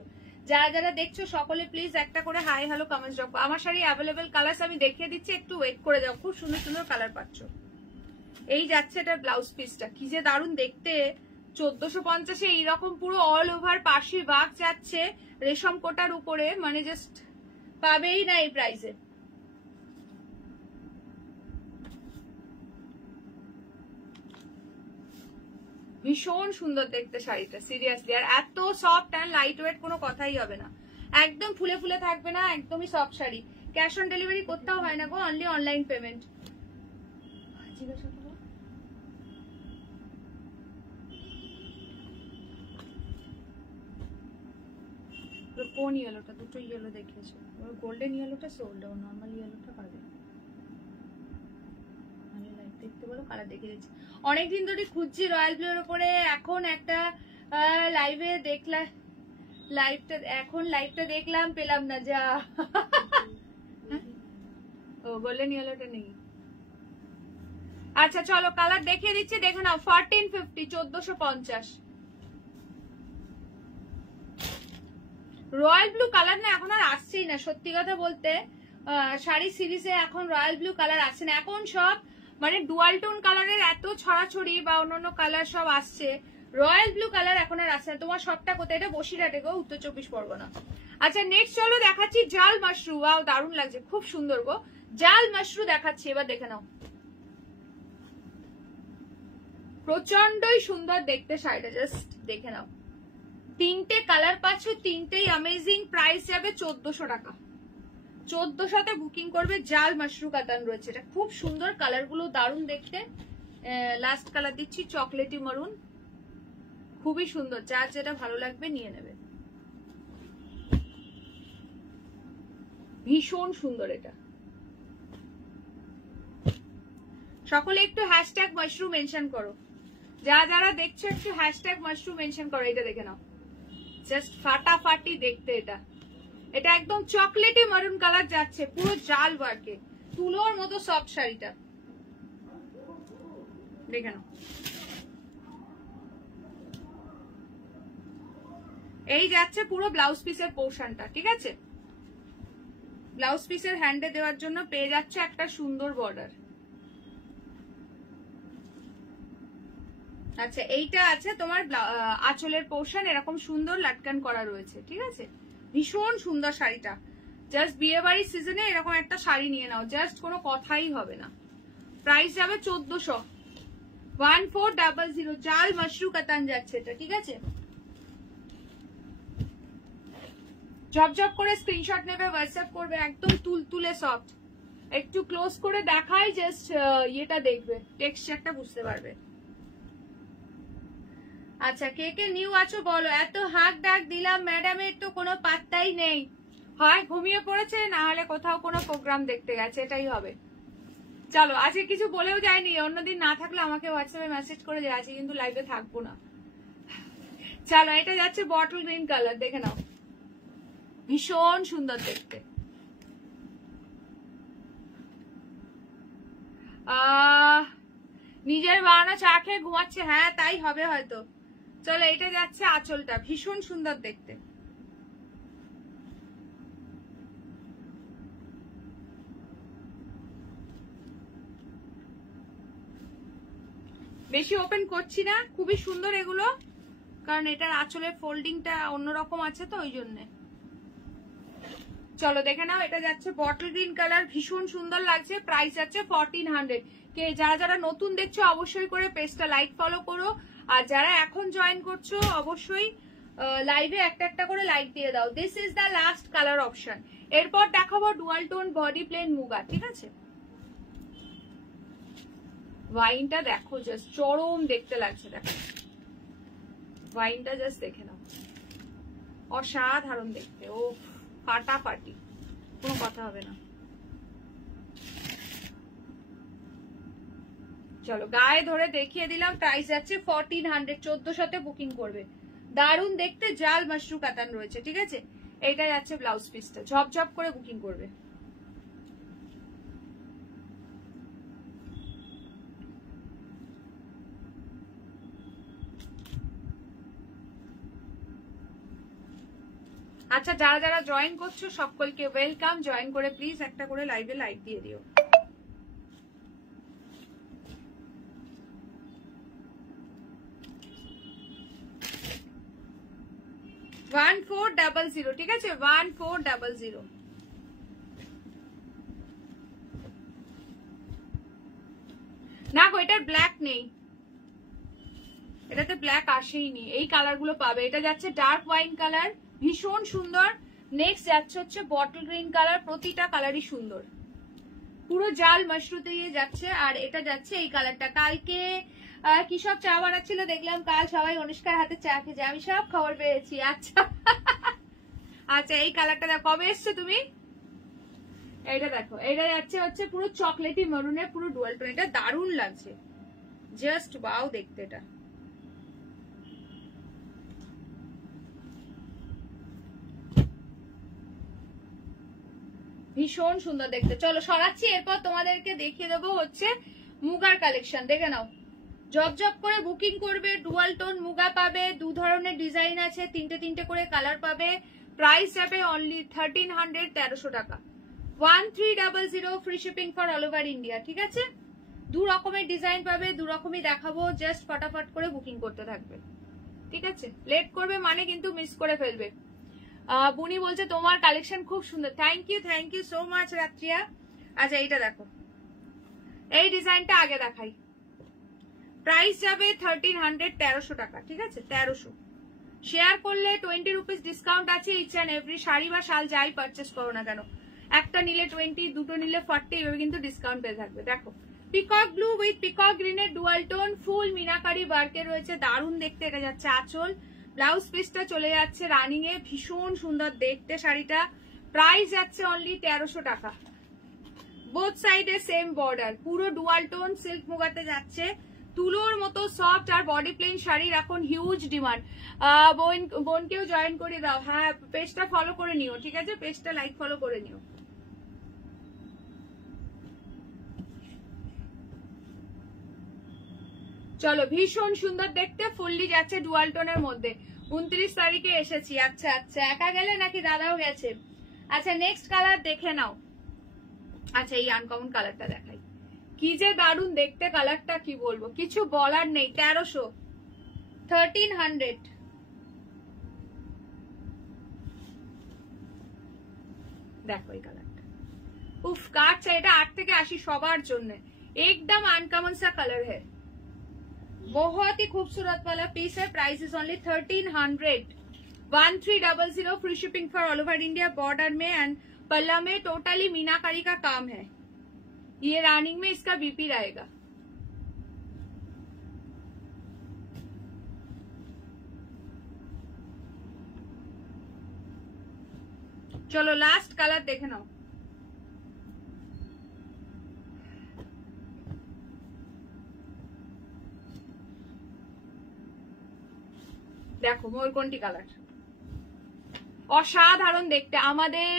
যারা যারা দেখছো সকলে প্লিজ একটা করে হাই হ্যালো কমেন্টস রাখো। আমার শাড়ি অ্যাভেলেবেল কালার আমি দেখিয়ে দিচ্ছি, একটু ওয়েট করে যাও, খুব সুন্দর সুন্দর কালার পাচ্ছ। এই যাচ্ছে এটা ব্লাউজ পিসটা, কি যে দারুণ দেখতে। 1450-এ এইরকম পুরো অল ওভার পার্সি ওয়ার্ক যাচ্ছে রেশম কোটার উপরে, মানে জাস্ট পাবেই না এই প্রাইসে। ভীষণ সুন্দর দেখতে শাড়িটা, সিরিয়াসলি। আর এত সফট অ্যান্ড লাইট ওয়েট, কোনো কথাই হবে না, একদম ফুলে ফুলে থাকবে না, একদমই soft sari. Cash on delivery করতেও হয় না গো, অনলি অনলাইন পেমেন্ট। জিজ্ঞাসা করো কোন ইয়েলোটা, দুটো ইয়েলো দেখিয়েছে, গোল্ডেন ইয়েলোটা সোল্ড, নর্মাল ইয়েলোটা পাবে। দেখতে বলো, কালার দেখিয়ে দিচ্ছি। অনেকদিন ধরে খুঁজছি রয়্যাল ব্লুর উপরে, এখন একটা লাইভে দেখলাম, লাইভটা দেখলাম, পেলাম না, যা। ও গোল্ডেন ইয়েলোটা নেই। আচ্ছা চলো, কালার দেখিয়ে দিচ্ছি, দেখে নাও। 1450, 1450। রয়্যাল ব্লু কালার না এখন আর আসছেই না, সত্যি কথা বলতে। শাড়ি সিরিজে এখন রয়্যাল ব্লু কালার আসছে না, এখন সব মানে ডুয়াল টোন কালারের এত ছড়াছড়ি বা অন্যান্য কালার সব আসছে, রয়্যাল ব্লু কালার এখন আর আসছে না। তোমার সবটা কোথায়? এটা বসিরহাটে গো, উত্তর 24 পরগনা। আচ্ছা নেক্সট চলো দেখাচ্ছি জাল মাশরু। ওয়াও দারুণ লাগছে, খুব সুন্দর গো, জাল মাশরু দেখাচ্ছি, এবার দেখে নাও। প্রচন্ডই সুন্দর দেখতে শাড়িটা, জাস্ট দেখে নাও। তিনটে কালার পাচ্ছ, তিনটেই অ্যামেজিং, প্রাইস যাবে 1400 টাকা। 1400-তে বুকিং করবে। জাল মাশরু কাতান রয়েছে, এটা খুব সুন্দর, কালার গুলো দারুণ দেখতে। লাস্ট কালার দিচ্ছি চকলেটি মারুন, খুবই সুন্দর, যার যেটা ভালো লাগবে নিয়ে নেবে। ভীষণ সুন্দর এটা। সকলে একটু হ্যাশট্যাগ মাশরু মেনশন করো, যারা দেখছো একটু হ্যাশট্যাগ মাশরু মেনশন করো। এটা দেখে নাও, জাস্ট ফাটাফাটি দেখতে। এটা একদম চকলেটি মারুন কালার যাচ্ছে, পুরো জাল ওয়ার্কে, তুলোর মতো সফট শাড়িটা, দেখে নাও। এই যাচ্ছে পুরো ব্লাউজ পিসের পোর্শনটা, ঠিক আছে। ব্লাউজ পিসের হ্যান্ডে দেওয়ার জন্য পেয়ে যাচ্ছে একটা সুন্দর বর্ডার। আচ্ছা এইটা আছে তোমার আঁচলের পোর্শন, এরকম সুন্দর লাটকান করা রয়েছে, ঠিক আছে। ভীষণ সুন্দর শাড়িটা, জাস্ট বিয়ে বাড়ির সিজনে এরকম একটা শাড়ি নিয়ে নাও, জাস্ট কোনো কথাই হবে না। প্রাইস যাবে 1400, 1400। জাল মাশরু কাতান যাচ্ছে এটা, ঠিক আছে। ঝপঝপ করে স্ক্রিনশট নেবে, হোয়াটসঅ্যাপ করবে, একদম তুলতুলে সফট। একটু ক্লোজ করে দেখাই, জাস্ট ইয়েটা দেখবে, টেক্সচারটা বুঝতে পারবে। আচ্ছা কে কে নিউ আছো বলো। এত হাঁক ডাক দিলাম, ম্যাডামের তো কোনো পাত্তাই নেই, হয় ঘুমিয়ে পড়েছে, না হলে কোথাও কোনো প্রোগ্রাম দেখতে গেছে, এটাই হবে। চলো, আজকে কিছু বলেও যায়নি, অন্যদিন না থাকলে আমাকে হোয়াটসঅ্যাপে মেসেজ করে যায়, আজকে কিন্তু লাইভে থাকবো না। চলো এটা যাচ্ছে বটল গ্রিন কালার, দেখে নাও, ভীষণ সুন্দর দেখতে। নিজের বানানো চা খেয়ে ঘুমাচ্ছে, হ্যাঁ তাই হবে হয়তো। চলো এটা যাচ্ছে আঁচলটা, ভীষণ সুন্দর দেখতে। বেশি ওপেন করছি না, খুবই সুন্দর এগুলো, কারণ এটার আঁচলের ফোল্ডিংটা অন্যরকম আছে তো ওই জন্য। চলো দেখে নাও, এটা যাচ্ছে বটল গ্রিন কালার, ভীষণ সুন্দর লাগছে। প্রাইস আছে 1400। কে যারা যারা নতুন দেখছো অবশ্যই করে পেজটা লাইক ফলো করো, আর যারা এখন জয়েন করছো অবশ্যই লাইভে একটা একটা করে লাইক দিয়ে দাও। This is the last colour option. এরপর দেখাবো dual tone body plain muga, ঠিক আছে। ওয়াইনটা দেখো, জাস্ট চরম দেখতে লাগছে, দেখো ওয়াইনটা জাস্ট দেখে নাও, অসাধারণ দেখতে, ও ফাটাফাটি, কোনো কথা হবে না। চলো গায়ে ধরে দেখিয়ে দিলাম, প্রাইস যাচ্ছে 1400, 1400-তে বুকিং করবে। দারুণ দেখতে, জাল মাশরু কাতান রয়েছে, ঠিক আছে। এটা যাচ্ছে ব্লাউজ পিসটা, ঝপঝপ করে বুকিং করবে। আচ্ছা যারা যারা জয়েন করছো সকলকে ওয়েলকাম, জয়েন করে প্লিজ একটা করে লাইভে লাইক দিয়ে দিও। ওয়ান 1400, ঠিক আছে, 1400। না গো এটার ব্ল্যাক নেই, এটাতে ব্ল্যাক আসেইনি, এই কালার গুলো পাবে। এটা যাচ্ছে ডার্ক ওয়াইন কালার, ভীষণ সুন্দর। নেক্সট যাচ্ছে হচ্ছে বটল গ্রিন কালার, প্রতিটা কালারই সুন্দর, পুরো জাল মাশরু দিয়ে যাচ্ছে। আর এটা যাচ্ছে এই কালারটা। কালকে কি সব চা বানাচ্ছিল দেখলাম, কাল সবাই অনুষ্কার হাতে চা খেয়েছে, আমি সব খবর পেয়েছি। আচ্ছা আচ্ছা এই কালারটা দেখো, কবে এসছো তুমি? এটা দেখো, এটা যাচ্ছে হচ্ছে পুরো চকলেটি মেরুনের, পুরো ডুয়াল টোন, এটা দারুণ লাগছে, জাস্ট ওয়াও দেখতে, এটা ভীষণ সুন্দর দেখতে। চলো সরাচ্ছি, এরপর তোমাদেরকে দেখিয়ে দেবো হচ্ছে মুগার কালেকশন, দেখে নাও, জব করে বুকিং করবে। ডুয়াল টোন মুগা পাবে, দু ধরনের ডিজাইন আছে, তিনটে তিনটে করে কালার পাবে। প্রাইস যাবে অনলি 1300, 1300 টাকা। 1300, free shipping for all over India, ঠিক আছে। দু রকমের ডিজাইন পাবে, দু রকমই দেখাবো, জাস্ট ফটাফট করে বুকিং করতে থাকবে, ঠিক আছে। লেট করবে মানে কিন্তু মিস করে ফেলবে। বুনি বলছে তোমার কালেকশন খুব সুন্দর, থ্যাংক ইউ সো মাচ রাত্রিয়া। আচ্ছা এইটা দেখো, এই ডিজাইনটা আগে দেখাই। প্রাইস যাবে 1300, 1300 টাকা, ঠিক আছে, 1300। শেয়ার করলে 20 রুপিস ডিসকাউন্ট আছে ইচ অ্যান্ড এভরি শাড়ি বা শাল যাই পারচেস করো না কেন। একটা নিলে 20, দুটো নিলে 40, এভাবে কিন্তু ডিসকাউন্ট পেয়ে থাকবে। দেখো পিকক ব্লু উইথ পিকক গ্রিনের ডুয়াল টোন, ফুল মিনাকারি ওয়ার্কে রয়েছে, দারুণ দেখতে। এটা যাচ্ছে আঁচল, ব্লাউজ পিসটা চলে যাচ্ছে রানিং এ, ভীষণ সুন্দর দেখতে শাড়িটা। প্রাইস যাচ্ছে অনলি 1300 টাকা। বোথ সাইডে সেম বর্ডার, পুরো ডুয়াল টোন সিল্ক মুগাতে যাচ্ছে, তুলোর মতো সফট আর বডি প্লেন শাড়ির এখন হিউজ ডিমান্ড। বোনকেও জয়েন করে দাও, হ্যাঁ পেজটা ফলো করে নিও, ঠিক আছে, পেজটা লাইক ফলো করে নিও। চলো ভীষণ সুন্দর দেখতে, ফুললি যাচ্ছে ডুয়াল টোনের মধ্যে। 29 তারিখে এসেছি। আচ্ছা আচ্ছা, একা গেলে নাকি দাদাও গেছে? আচ্ছা নেক্সট কালার দেখে নাও। আচ্ছা এই আনকমন কালারটা দেখাই, কি যে দারুণ দেখতে কালারটা, কি বলবো, কিছু বলার নেই। 1300, 1300। দেখো এই কালারটা, উফ কাটছে, এটা 8 থেকে 80 সবার জন্য, एकदम अनकॉमन सा कलर है, बहुत ही खूबसूरत वाला पीस है। Price is only 1300, 1300, free shipping for all over India. Border में एंड पल्ला में टोटली मीनाकारी का काम है, ये रानिंग में इसका बीपी रहेगा। चलो लास्ट कलर देखे नाओ। দেখো ময়ূরকণ্ঠী কালার, অসাধারণ দেখতে। আমাদের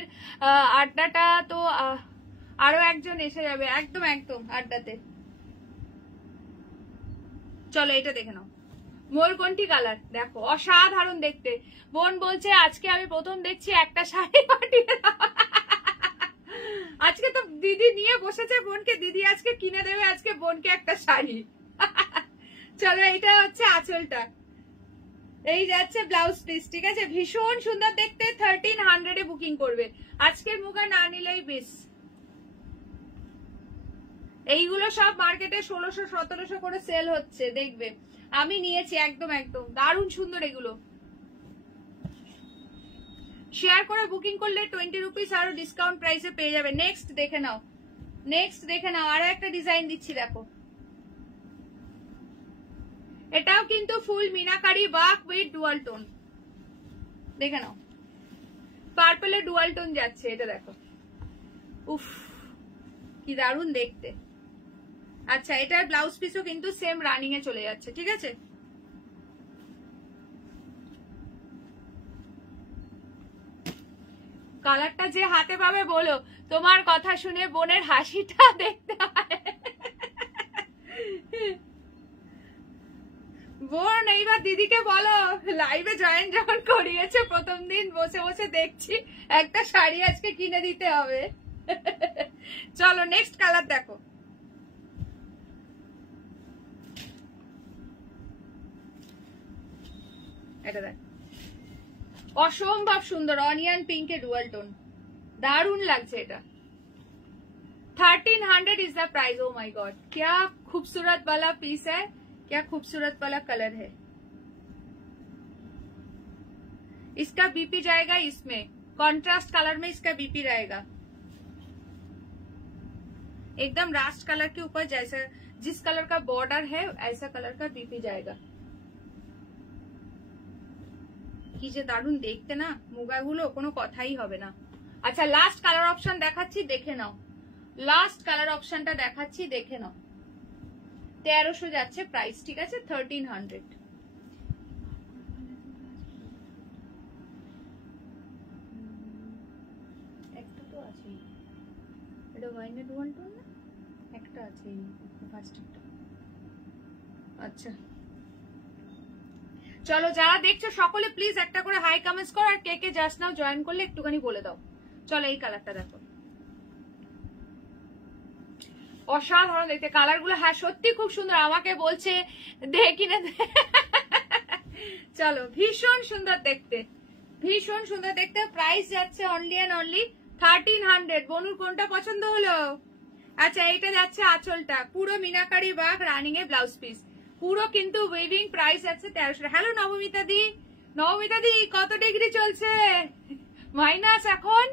আড্ডাটা তো আরো একজন এসে যাবে একদম একদম আড্ডাতে। চলো এটা দেখে নাও, ময়ূরকণ্ঠী কালার দেখো, অসাধারণ দেখতে। বোন বলছে আজকে আমি প্রথম দেখছি একটা শাড়ি পাঠিয়ে দাও। আজকে তো দিদি নিয়ে বসেছে বোনকে, দিদি আজকে কিনে দেবে আজকে বোনকে একটা শাড়ি। চলো এইটা হচ্ছে আঁচলটা, এই যাচ্ছে ব্লাউজ পিস, ঠিক আছে? ভীষণ সুন্দর দেখতে, 1300 বুকিং করবে। আজকের মুগা না নিলেই বেশ। এইগুলো সব মার্কেটে 1600-1700 করে সেল হচ্ছে, দেখবে। আমি নিয়েছি একদম একদম দারুণ সুন্দর। এগুলো শেয়ার করে বুকিং করলে 20 রুপিস আরো ডিসকাউন্ট প্রাইসে পেয়ে যাবে। নেক্সট দেখে নাও, নেক্সট দেখে নাও, আরো একটা ডিজাইন দিচ্ছি দেখো। এটাও কিন্তু full meenakari work with dual tone, দেখে নাও। পার্পলে ডুয়াল টোন যাচ্ছে, এটা দেখো, উফ কি দারুণ দেখতে। আচ্ছা এটার ব্লাউজ পিসও কিন্তু সেম রানিং এ চলে যাচ্ছে, ঠিক আছে? কালারটা যে হাতে পাবে বলো, তোমার কথা শুনে বোনের হাসিটা দেখতে হয়। বোন এইবার দিদিকে বলো, লাইভে জয়েন যখন করিয়েছে প্রথম দিন বসে বসে দেখছি, একটা শাড়ি আজকে কিনে দিতে হবে। চলো নেক্সট কালার দেখো। এটা দেখ, অসম্ভব সুন্দর অনিয়ন পিঙ্কে ডুয়াল টোন, দারুণ লাগছে এটা। 1300 is the price. Oh my God, क्या खूबसूरत वाला पीस है, क्या खूबसूरत वाला कलर है। इसका बीपी जाएगा, इसमें कॉन्ट्रास्ट कलर में इसका बीपी रहेगा, एकदम रास्ट कलर के ऊपर जैसे जिस कलर का बॉर्डर है ऐसा कलर का बीपी जाएगा। কি যে দারুণ দেখতে না মুগাগুলো, কোনো কথাই হবে না। আচ্ছা লাস্ট কালার অপশন দেখাচ্ছি, দেখে নাও। লাস্ট কালার অপশনটা দেখাচ্ছি, দেখে নাও। 1300 যাচ্ছে প্রাইস, ঠিক আছে? 1300। একটা তো আছে, এটা ওয়াইনের ডুয়াল টোন না, একটা আছে ফার্স্টটা। আচ্ছা চলো যারা দেখছো সকলে প্লিজ একটা করে হাই কমেন্টস করো, আর কে কে জাস্ট নাও জয়েন করলে একটুখানি বলে দাও। চলো এই কালারটা দেখো, অসাধারণ দেখতে কালার গুলো। হ্যাঁ সত্যি খুব সুন্দর, আমাকে বলছে দে কিনে দে। চলো ভীষণ সুন্দর দেখতে, ভীষণ সুন্দর দেখতে। প্রাইস যাচ্ছে অনলি এন্ড অনলি 1300। বনুর কোনটা পছন্দ হলো? আচ্ছা এইটা যাচ্ছে আঁচলটা, পুরো মিনাকারি ওয়ার্ক রানিং এ ব্লাউজ পিস, পুরো কিন্তু ওয়েভিং। প্রাইস যাচ্ছে 1300। হ্যালো নবমিতা দি, নবমিতা দি কত ডিগ্রি চলছে? মাইনাস এখন?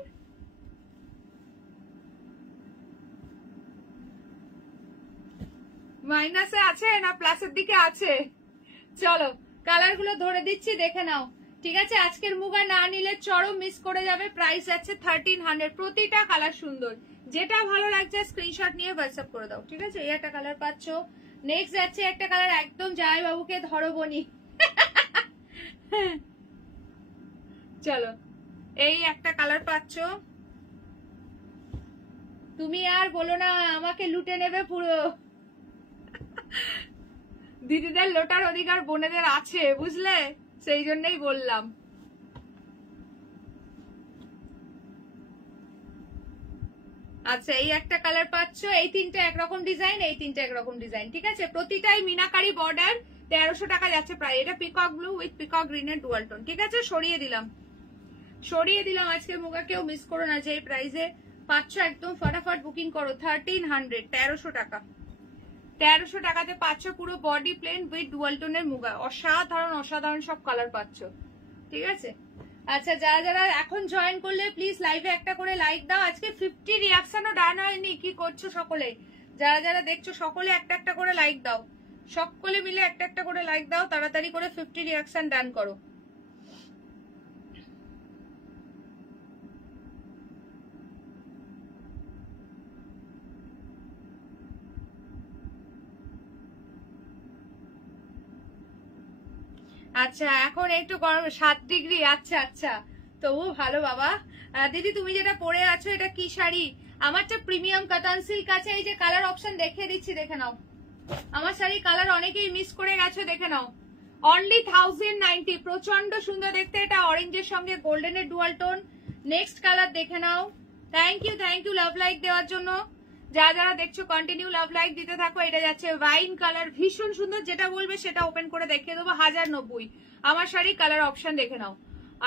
মাইনাসে আছে না প্লাসের দিকে আছে? চলো কালার গুলো ধরে দিচ্ছি, দেখে নাও, ঠিক আছে? আজকের মুগা না নিলে চরম মিস করে যাবে। প্রাইস যাচ্ছে 1300। প্রতিটা কালার সুন্দর, যেটা ভালো লাগছে স্ক্রিনশট নিয়ে হোয়াটসঅ্যাপ করে দাও, ঠিক আছে? এই একটা কালার পাচ্ছ। নেক্সট যাচ্ছে একটা কালার, একদম জামাই বাবুকে ধরো বনি। চলো এই একটা কালার পাচ্ছ, তুমি আর বলো না আমাকে লুটে নেবে পুরো। দিদিদের লোটার অধিকার বোনেদের আছে, বুঝলে? সেই জন্যই বললাম। আচ্ছা এই একটা কালার পাচ্ছ, এই তিনটা একরকম ডিজাইন, এই তিনটা একরকম ডিজাইন, ঠিক আছে? প্রতিটাই মিনাকারি বর্ডার। 1300 টাকা যাচ্ছে প্রায়। এটা পিকক ব্লু উইথ পিকক গ্রিনের ডুয়াল টোন, ঠিক আছে? সরিয়ে দিলাম, সরিয়ে দিলাম। আজকের মুগা কেউ মিস করো না, যে প্রাইসে পাচ্ছ একদম ফটাফট বুকিং করো। 1300, 1300 টাকা। 1300 টাকাতে পাচ্ছ পুরো বডি প্লেন উইথ ডুয়াল টোনের মুগা। অসাধারণ অসাধারণ সব কালার পাচ্ছ, ঠিক আছে? আচ্ছা যারা যারা এখন জয়েন করলে প্লিজ লাইভে একটা করে লাইক দাও। আজকে 50 রিয়াকশনও ডান হয়নি, কি করছো সকলে? যারা যারা দেখছো সকলে একটা একটা করে লাইক দাও, সকলে মিলে একটা একটা করে লাইক দাও, তাড়াতাড়ি করে 50 রিয়াকশন ডান করো। আচ্ছা এখন একটু গরম 7 ডিগ্রি। আচ্ছা আচ্ছা, তবু ভালো বাবা। দিদি তুমি যেটা পরে আছো এটা কি শাড়ি? আমারটা প্রিমিয়াম কাতান সিল্ক আছে। এই যে কালার অপশন দেখিয়ে দিচ্ছি, দেখে নাও। আমার শাড়ি কালার অনেকেই মিস করে গেছো, দেখে নাও। অনলি 1090, প্রচন্ড সুন্দর দেখতে। এটা অরেঞ্জের সঙ্গে গোল্ডেনের ডুয়াল টোন। নেক্সট কালার দেখে নাও। থ্যাংক ইউ লাভ লাইক দেওয়ার জন্য। যারা দেখছো কন্টিনিউ লাভ লাইক দিতে থাকো। এটা যাচ্ছে ওয়াইন কালার, ভীষণ সুন্দর। যেটা বলবে সেটা ওপেন করে দেখিয়ে দেবো। 1090 আমার শাড়ি। কালার অপশন দেখে নাও।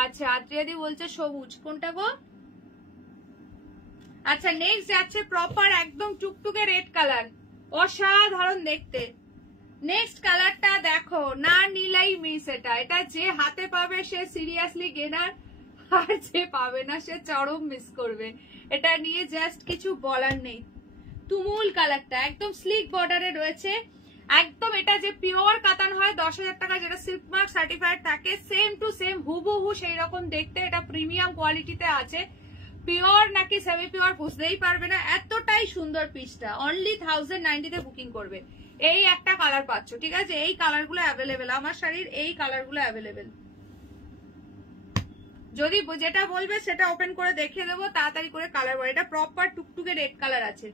আচ্ছা আত্রিয়াদি বলছে সবুজ, কোনটা গো? আচ্ছা নেক্সট যাচ্ছে প্রপার একদম টুকটুকে রেড কালার, অসাধারণ দেখতে। নেক্সট কালারটা দেখো, না নিলাই মিস। এটা যে হাতে পাবে সে সিরিয়াসলি গেনার, আর যে পাবে না সে চরম মিস করবে। এটা নিয়ে জাস্ট কিছু বলার নেই। তুমুল কালারটা একদম স্লিক বর্ডারে রয়েছে। একদম এটা যে পিওর কাতান হয় 10,000 টাকা, যেটা সিল্ক মার্ক সার্টিফাইড থাকে, সেম টু সেম হুবহু সেই রকম দেখতে। এটা প্রিমিয়াম কোয়ালিটিতে আছে। পিওর নাকি সেমি পিওর বুঝতেই পারবে না, এতটাই সুন্দর পিসটা। অনলি 1090 তে বুকিং করবে। এই একটা কালার পাচ্ছ, ঠিক আছে? এই কালার গুলো অ্যাভেলেবেল আমার শাড়ির, এই কালার গুলো অ্যাভেলেবেল। যদি যেটা বলবে সেটা ওপেন করে দেখিয়ে দেবো তাড়াতাড়ি করে। কালার বল, এটা প্রপার টুকটুকে রেড কালার আছে,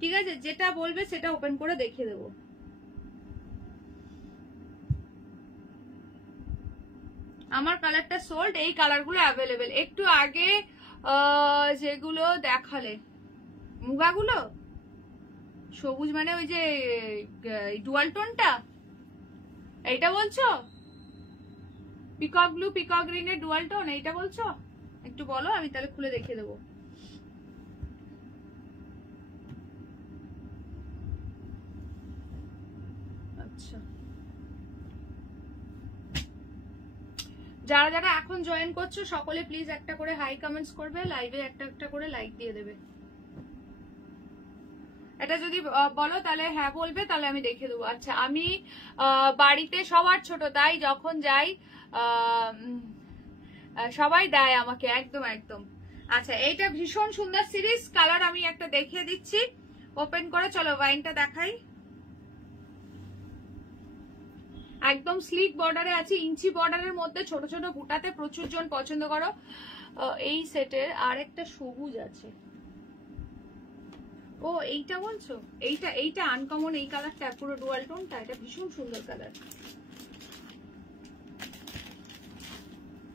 ঠিক আছে? যেটা বলবে সেটা ওপেন করে দেখিয়ে দেবো। আমার কালারটা সোল্ড, এই কালার গুলো অ্যাভেলেবেল। একটু আগে যেগুলো দেখালে মুগাগুলো সবুজ, মানে ওই যে ডুয়াল টোনটা, এইটা বলছো? পিকক ব্লু পিকক গ্রিনের ডুয়াল টোন, এইটা বলছো? একটু বলো, আমি তাহলে খুলে দেখিয়ে দেবো। আচ্ছা, যারা যারা এখন জয়েন করছো সকলে প্লিজ একটা করে হাই কমেন্টস করবে, লাইভে একটা একটা করে লাইক দিয়ে দেবে। এটা যদি বলো তাহলে হ্যাঁ বলবে, তাহলে আমি দেখে দেবো। আচ্ছা, আমি বাড়িতে সবার ছোট, তাই যখন যাই সবাই দেয় আমাকে। একদম একদম। আচ্ছা, এইটা ভীষণ সুন্দর সিরিজ কালার, আমি একটা দেখিয়ে দিচ্ছি ওপেন করে। চলো ওয়াইনটা দেখাই। একদম স্লিক বর্ডারে আছে, ইঞ্চি বর্ডারের মধ্যে ছোট ছোট বুটাতে, প্রচুর জন পছন্দ করো এই সেটের। আরেকটা সবুজ আছে। ও এইটা বলছো? এইটা আনকমন, এই কালারটা পুরো ডুয়াল টোনটা, এটা ভীষণ সুন্দর কালার।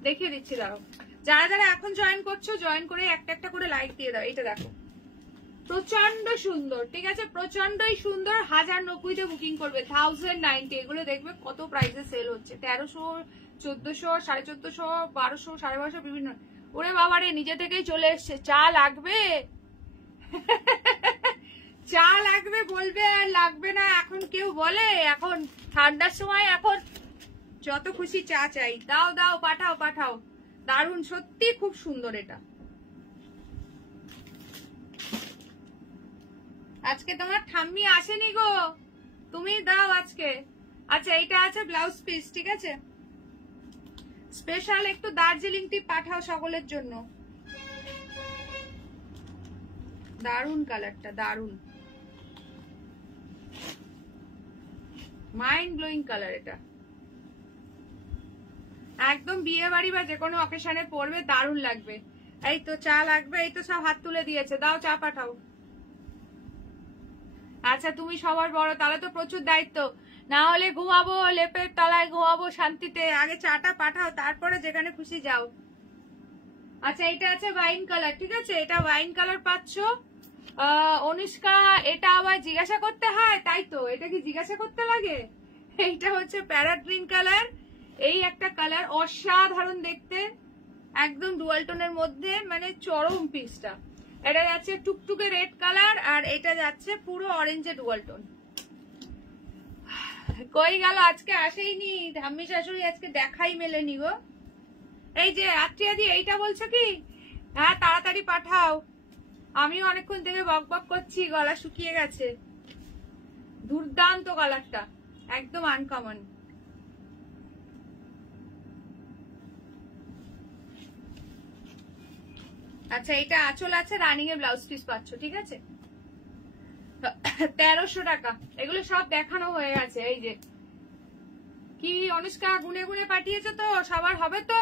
দেখিয়ে দিচ্ছি, দাঁড়াও। যারা যারা এখন জয়েন করছো জয়েন করে একটা একটা করে লাইক দিয়ে দাও। এটা দেখো, প্রচন্ড সুন্দর, ঠিক আছে? প্রচন্ডই সুন্দর। 1090 বুকিং করবে। 1090 এগুলো দেখবে কত প্রাইসে সেল হচ্ছে। 1300, 1400, 1450, 1200, 1250 বিভিন্ন। ওরে বাবারে, নিজে থেকেই চলে এসছে। চা লাগবে? চা লাগবে বলবে, আর লাগবে না এখন কেউ বলে? এখন ঠান্ডার সময় এখন যত খুশি চা চাই। দাও দাও, পাঠাও পাঠাও। দারুণ, সত্যি খুব সুন্দর এটা। আজকে তোমার ঠাম্মি আসেনি গো, তুমি দাও আজকে। আচ্ছা, এইটা আছে ব্লাউজ পিস, ঠিক আছে? স্পেশাল একটু দার্জিলিং টি পাঠাও সকলের জন্য। দারুন কালারটা, দারুন, মাইন্ড ব্লোয়িং কালার এটা। একদম বিয়ে বাড়ি বা যে কোনো অকেশনে পরবে, দারুণ লাগবে। এই তো চা লাগবে, এই তো সব হাত তুলে দিয়েছে। দাও, চা পাঠাও। আচ্ছা, তুমি সবার বড়, তাহলে তো প্রচুর দায়িত্ব। না হলে ঘুমাবো লেপের তলায়, ঘুমাবো শান্তিতে। আগে চাটা পাঠাও, তারপরে যেখানে খুশি যাও। আচ্ছা, এটা আছে ওয়াইন কালার, ঠিক আছে? এটা ওয়াইন কালার পাচ্ছ অনুষ্কা। এটা আবার জিজ্ঞাসা করতে হয়, তাই তো? এটা কি জিজ্ঞাসা করতে লাগে? এইটা হচ্ছে প্যারাট গ্রিন কালার। এই একটা কালার, অসাধারণ দেখতে, একদম ডুয়াল টোনের মধ্যে, মানে চরম পিসটা। এটা যাচ্ছে টুকটুকে রেড কালার, আর এটা যাচ্ছে পুরো অরেঞ্জে ডুয়াল টোন। কই গেল? আজকে আসেইনি ধাম্মি শাশুড়ি, আজকে দেখাই মেলেনি গো। এই যে আত্রিয়াদি, এইটা বলছো কি? হ্যাঁ, তাড়াতাড়ি পাঠাও। আমিও অনেকক্ষণ থেকে বক বক করছি, গলা শুকিয়ে গেছে। দুর্দান্ত কালারটা, একদম আনকমন। আচ্ছা, এটা আঁচল আছে, রানিং এর ব্লাউজ পিস পাচ্ছ, ঠিক আছে? 1300 টাকা। এগুলো সব দেখানো হয়ে গেছে। এই যে কি অনুষ্কা গুনে গুনে পাঠিয়েছো তো, সবার হবে তো?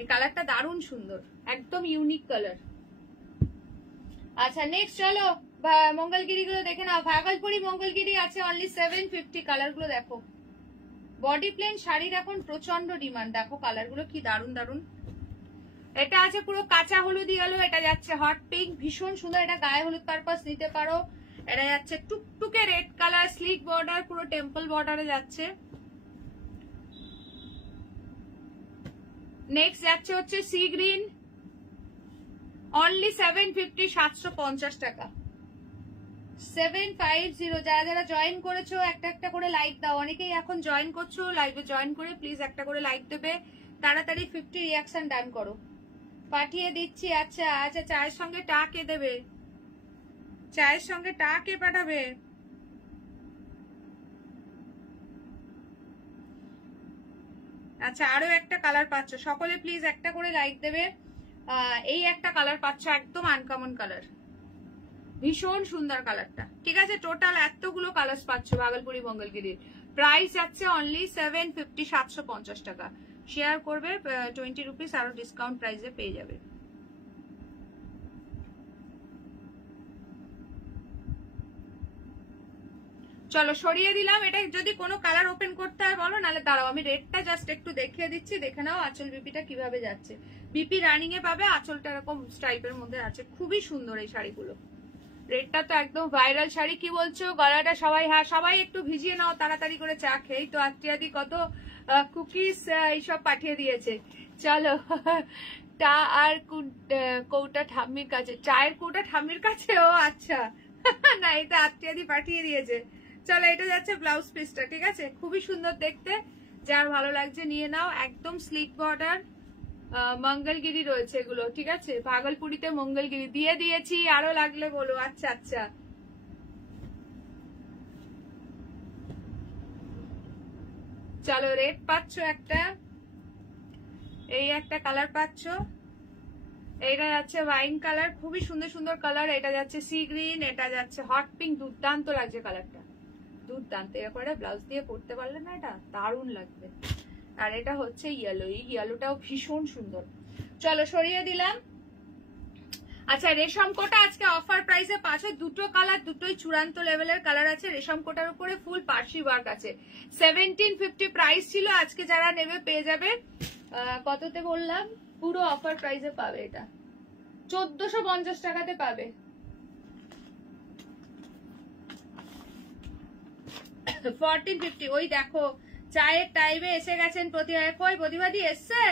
এই কালারটা দারুণ সুন্দর, একদম ইউনিক কালার। আচ্ছা নেক্সট চলো মঙ্গলগিরি গুলো দেখে নাও। ভাগলপুরি মঙ্গলগিরি আছে অনলি 750। কালার গুলো দেখো, বডি প্লেন শাড়ির এখন প্রচন্ড ডিমান্ড। দেখো কালার গুলো কি দারুণ দারুণ। এটা আছে পুরো কাঁচা হলুদ ইয়েলো, এটা যাচ্ছে হট পিঙ্ক, ভীষণ সুন্দর। এটা গায়ে হলুদ পারপাস নিতে পারো। এটা যাচ্ছে টুকটুকে রেড কালার, স্লিক বর্ডার, পুরো টেম্পল বর্ডারে যাচ্ছে। নেক্সট যাচ্ছে হচ্ছে সি গ্রিন, অনলি 750, 750 টাকা, 750। যারা যারা জয়েন করেছো একটা একটা করে লাইক দাও। অনেকেই এখন জয়েন করছো, লাইভে জয়েন করে প্লিজ একটা করে লাইক দেবে। তাড়াতাড়ি 50 রিয়াকশন ডান করো, পাঠিয়ে দিচ্ছি। আচ্ছা আচ্ছা, চায়ের সঙ্গে টা কে দেবে? চায়ের সঙ্গে টা কে পাঠাবে? আচ্ছা আরো একটা কালার পাচ্ছ, সকলে প্লিজ একটা করে লাইক দেবে। এই একটা কালার পাচ্ছ, একদম আনকমন কালার, ভীষণ সুন্দর কালারটা। ঠিক আছে, টোটাল এতগুলো কালার পাচ্ছ ভাগলপুরি মঙ্গলগিরির। প্রাইস যাচ্ছে অনলি 750, 750 টাকা। শেয়ার করবে, 20 রুপিস আরো ডিসকাউন্ট প্রাইসে পেয়ে যাবে। চলো সরিয়ে দিলাম। এটা যদি কোনো কালার ওপেন করতে হয় বলো, নাহলে দাঁড়াও আমি রেডটা জাস্ট একটু দেখিয়ে দিচ্ছি, দেখে নাও আঁচল বিপিটা কিভাবে যাচ্ছে। বিপি রানিং এ পাবে, আঁচলটা এরকম স্ট্রাইপের মধ্যে আছে, খুবই সুন্দর এই শাড়িগুলো। রেডটা তো একদম ভাইরাল শাড়ি। কি বলছো গলাটা সবাই? হ্যাঁ সবাই একটু ভিজিয়ে নাও তাড়াতাড়ি করে চা খেয়ে। তো আত্মীয়াদি কত কুকিজ এইসব পাঠিয়ে দিয়েছে। চলো টা আর কৌটা ঠাম্মির কাছে, চায়ের কৌটা ঠাম্মির কাছে। ও আচ্ছা না, এটা আত্মীয়াদি পাঠিয়ে দিয়েছে। চলো এটা যাচ্ছে ব্লাউজ পিসটা। ঠিক আছে, খুবই সুন্দর দেখতে, যার ভালো লাগছে নিয়ে নাও। একদম স্লিক বর্ডার, মঙ্গলগিরি রয়েছে এগুলো। ঠিক আছে, ভাগলপুরিতে মঙ্গলগিরি দিয়ে দিয়েছি, আরো লাগলে বলো। আচ্ছা আচ্ছা, চলো রেড পাচ্ছ একটা, এই একটা কালার পাচ্ছ, এটা যাচ্ছে ওয়াইন কালার, খুবই সুন্দর সুন্দর কালার। এটা যাচ্ছে সি গ্রিন, এটা যাচ্ছে হট পিঙ্ক, দুর্দান্ত লাগছে কালারটা, দুর্দান্ত। এরকম একটা ব্লাউজ দিয়ে পরতে পারলে না এটা দারুণ লাগবে। আর এটা হচ্ছে ইয়েলো, এই ইয়েলোটাও ভীষণ সুন্দর। চলো সরিয়ে দিলাম। আচ্ছা রেশম কোটা আজকে অফার প্রাইসে পাচ্ছ, দুটো কালার, দুটোই চূড়ান্ত লেভেলের কালার আছে। রেশম কোটার উপরে ফুল পার্সি ওয়ার্ক আছে। 1750 প্রাইস ছিল, আজকে যারা নেবে পেয়ে যাবে কততে বললাম, পুরো অফার প্রাইসে পাবে। এটা 1450 টাকাতে পাবে। 1450। ওই দেখো চায়ের টাইমে এসে গেছেন প্রতিভা। কই প্রতিবাদী এসছে?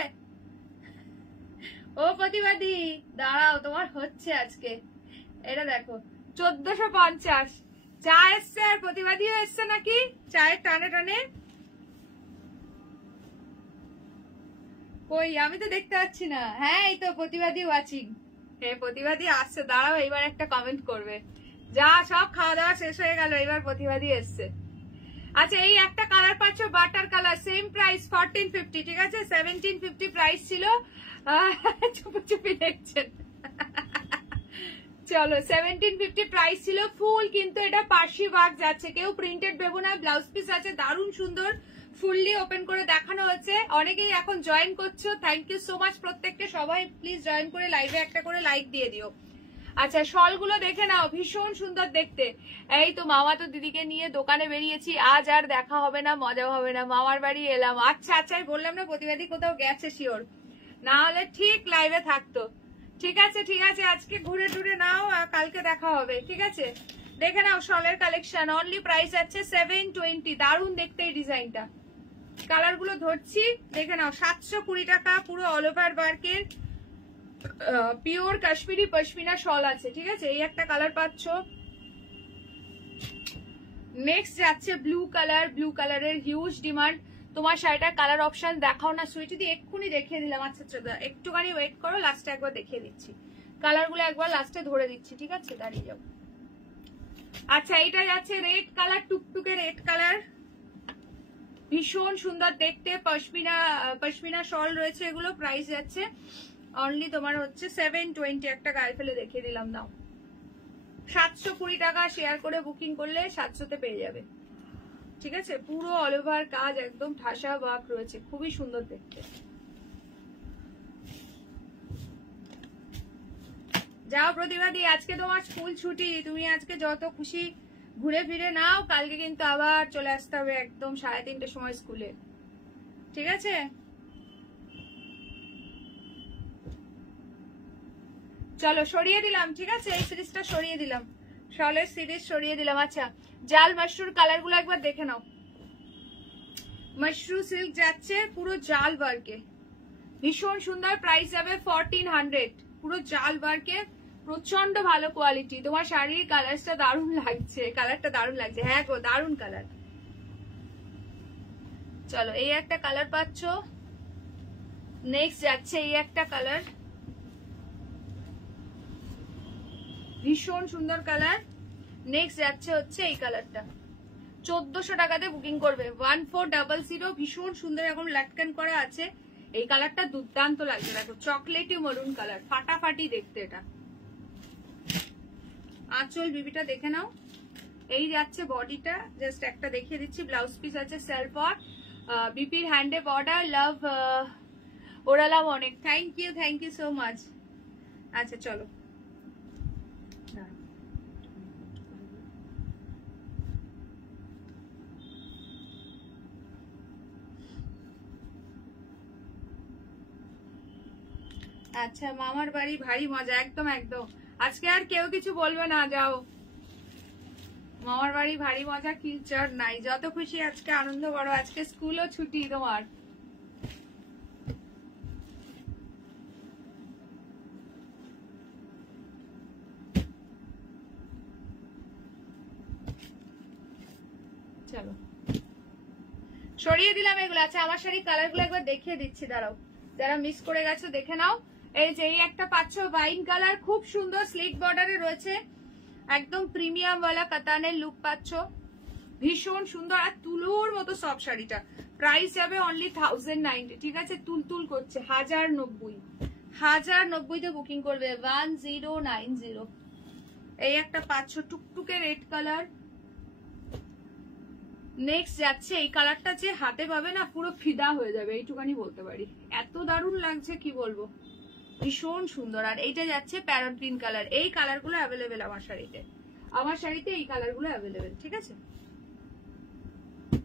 ও প্রতিবাদী দাঁড়াও, তোমার হচ্ছে আজকে। এটা দেখো 1450 চা এসছে, আর প্রতিবাদীও এসছে নাকি চায়ের টানে টানে? কই আমি তো দেখতে পাচ্ছি না। হ্যাঁ এই তো প্রতিবাদী ওয়াচিং। হ্যাঁ প্রতিবাদী আসছে, দাঁড়াও এবার একটা কমেন্ট করবে। যা সব খাওয়া দাওয়া শেষ হয়ে গেল, এবার প্রতিবাদী এসছে। আচ্ছা এই একটা কালার পাচ্ছ, বাটার কালার, সেম প্রাইস 1450। ঠিক আছে, 1750 প্রাইস ছিল। চুপি চুপি দেখছেন। চলো 1750 প্রাইস ছিল ফুল, কিন্তু এটা পার্সি ওয়ার্ক যাচ্ছে, কেউ প্রিন্টেড ভেবো না। ব্লাউজ পিস আছে দারুণ সুন্দর, ফুললি ওপেন করে দেখানো হচ্ছে। অনেকেই এখন জয়েন করছো, থ্যাংক ইউ সো মাচ প্রত্যেককে। সবাই প্লিজ জয়েন করে লাইভে একটা করে লাইক দিয়ে দিও। আচ্ছা শল গুলো দেখে নাও, ভীষণ সুন্দর দেখতে। এই তো মামা তো দিদিকে নিয়ে দোকানে বেরিয়েছি, আজ আর দেখা হবে না, মজা হবে না, মামার বাড়ি এলাম। আচ্ছা আচ্ছা বললাম না প্রতিবাদী কোথাও গেছে শিওর, না হলে ঠিক লাইভে থাকতো। ঠিক আছে ঠিক আছে, আজকে ঘুরে টুরে নাও, কালকে দেখা হবে। ঠিক আছে, দেখে নাও শলের কালেকশন, অনলি প্রাইস আছে 720। দারুণ দেখতে এই ডিজাইনটা, কালার গুলো ধরছি দেখে নাও। 720 টাকা, পুরো অল ওভার ওয়ার্কের পিওর কাশ্মীরি পশমিনা শল আছে। ঠিক আছে, এই একটা কালার পাচ্ছ। নেক্সট যাচ্ছে ব্লু কালার, ব্লু কালারের হিউজ ডিমান্ড। তোমার শাড়িটার কালার অপশন দেখাও না সুইটি দি, এক্ষুনি দেখিয়ে দিলাম। আচ্ছা একটুখানি ওয়েট করো, লাস্টে একবার দেখিয়ে দিচ্ছি কালার গুলো, একবার লাস্টে ধরে দিচ্ছি। ঠিক আছে, দাঁড়িয়ে যাও। আচ্ছা এইটা যাচ্ছে রেড কালার, টুকটুকে রেড কালার, ভীষণ সুন্দর দেখতে। পশমিনা শল রয়েছে এগুলো। প্রাইস যাচ্ছে অনলি তোমার হচ্ছে 720। একটা গায়ে ফেলে দেখিয়ে দিলাম, দাও 720 টাকা। শেয়ার করে বুকিং করলে 700-তে পেয়ে যাবে। ঠিক আছে, পুরো অল ওভার কাজ একদম ঠাসা ওয়ার্ক রয়েছে, খুবই সুন্দর দেখতে। যাও প্রতিবাদী, আজকে তোমার স্কুল ছুটি, তুমি আজকে যত খুশি ঘুরে ফিরে নাও, কালকে কিন্তু আবার চলে আসতে হবে একদম 3:30টার সময় স্কুলে, ঠিক আছে? চলো সরিয়ে দিলাম, ঠিক আছে, এই সিরিজটা সরিয়ে দিলাম, শলের সিরিজ সরিয়ে দিলাম। আচ্ছা, জাল মাশরুর কালার গুলো একবার দেখে নাও। মাশরু সিল্ক যাচ্ছে পুরো জাল ওয়ার্কে, ভীষণ সুন্দর, প্রাইস যাবে 1400, পুরো জাল ওয়ার্কে, প্রচন্ড ভালো কোয়ালিটি। তোমার শাড়ির কালারটা দারুণ লাগছে, কালারটা দারুণ লাগছে, হ্যাঁ গো দারুণ কালার। চলো এই একটা কালার পাচ্ছ, নেক্সট যাচ্ছে এই একটা কালার, ভীষণ সুন্দর কালার। নেক্সট যাচ্ছে হচ্ছে এই কালারটা, 1400 টাকাতে বুকিং করবে, 1400, ভীষণ সুন্দর, এখন লাটকান করা আছে। এই কালারটা দুর্দান্ত লাগছে, দেখো চকলেটি মরুন কালার, ফাটাফাটি দেখতে এটা। আঁচল বিবিটা দেখে নাও, এই যাচ্ছে বডিটা, জাস্ট একটা দেখিয়ে দিচ্ছি। ব্লাউজ পিস আছে সেলফ ওয়ার্ক, বিপির হ্যান্ডে বর্ডার, লাভ ওরালাম অনেক, থ্যাংক ইউ সো মাচ। আচ্ছা চলো, আচ্ছা মামার বাড়ি ভারী মজা, একদম একদম, আজকে আর কেউ কিছু বলবে না, যাও মামার বাড়ি ভারী মজা, কিলচার নাই, যত খুশি আজকে আনন্দ করো, আজকে স্কুলও ছুটি তোমার। চলো সরিয়ে দিলাম এগুলো। আচ্ছা আমার শাড়ির কালার গুলো একবার দেখিয়ে দিচ্ছি, দাঁড়াও, যারা মিস করে গেছো দেখে নাও। এই যে এই একটা পাচ্ছ ওয়াইন কালার, খুব সুন্দর স্লিট বর্ডারে রয়েছে, একদম প্রিমিয়াম ওয়ালা কাতানের লুক পাচ্ছ, ভীষণ সুন্দর আর তুলোর মতো সব শাড়িটা। প্রাইস যাবে অনলি 1090, ঠিক আছে, তুলতুল করছে, 1090 বুকিং করবে, 1090। এই একটা পাচ্ছ টুকটুকে রেড কালার। নেক্সট যাচ্ছে এই কালারটা, যে হাতে পাবে না পুরো ফিদা হয়ে যাবে, এইটুকানি বলতে পারি, এত দারুণ লাগছে কি বলবো, ভীষণ সুন্দর। আর এইটা যাচ্ছে প্যারট গ্রিন কালার, এই কালার গুলো অ্যাভেলেবেল আমার শাড়িতে এই কালার গুলো অ্যাভেলেবেল, ঠিক আছে।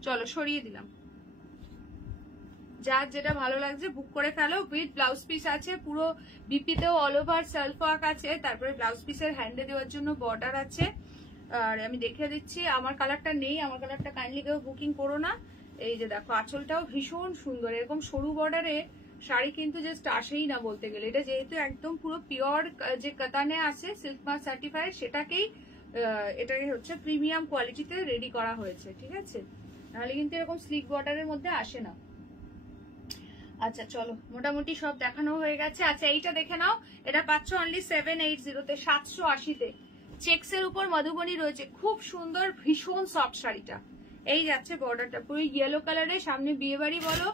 চলো সরিয়ে দিলাম, যার যেটা ভালো লাগছে বুক করে ফেলো। উইথ ব্লাউজ পিস আছে, পুরো বিপিতেও অল ওভার সেলফ ওয়ার্ক আছে, তারপরে ব্লাউজ পিসের হ্যান্ডে দেওয়ার জন্য বর্ডার আছে। আর আমি দেখে দিচ্ছি, আমার কালারটা নেই, আমার কালারটা কাইন্ডলি কেউ বুকিং করো না। এই যে দেখো আঁচলটাও ভীষণ সুন্দর, এরকম সরু বর্ডারে শাড়ি কিন্তু জাস্ট আসেই না বলতে গেলে, এটা যেহেতু একদম পুরো পিওর যে কাতানে আছে, সিল্ক মার্ক সার্টিফাইড, সেটাকেই এটাকে হচ্ছে প্রিমিয়াম কোয়ালিটিতে রেডি করা হয়েছে, ঠিক আছে, নাহলে কিন্তু এরকম স্লিক বর্ডারের মধ্যে আসে না। আচ্ছা চলো মোটামুটি সব দেখানো হয়ে গেছে। আচ্ছা এইটা দেখে নাও, এটা পাচ্ছ অনলি 780-তে, 780-তে, চেক্সের উপর মধুবনী রয়েছে, খুব সুন্দর, ভীষণ সফট শাড়িটা। এই যাচ্ছে বর্ডারটা পুরো ইয়েলো কালারে, সামনে বিয়ে বাড়ি বলো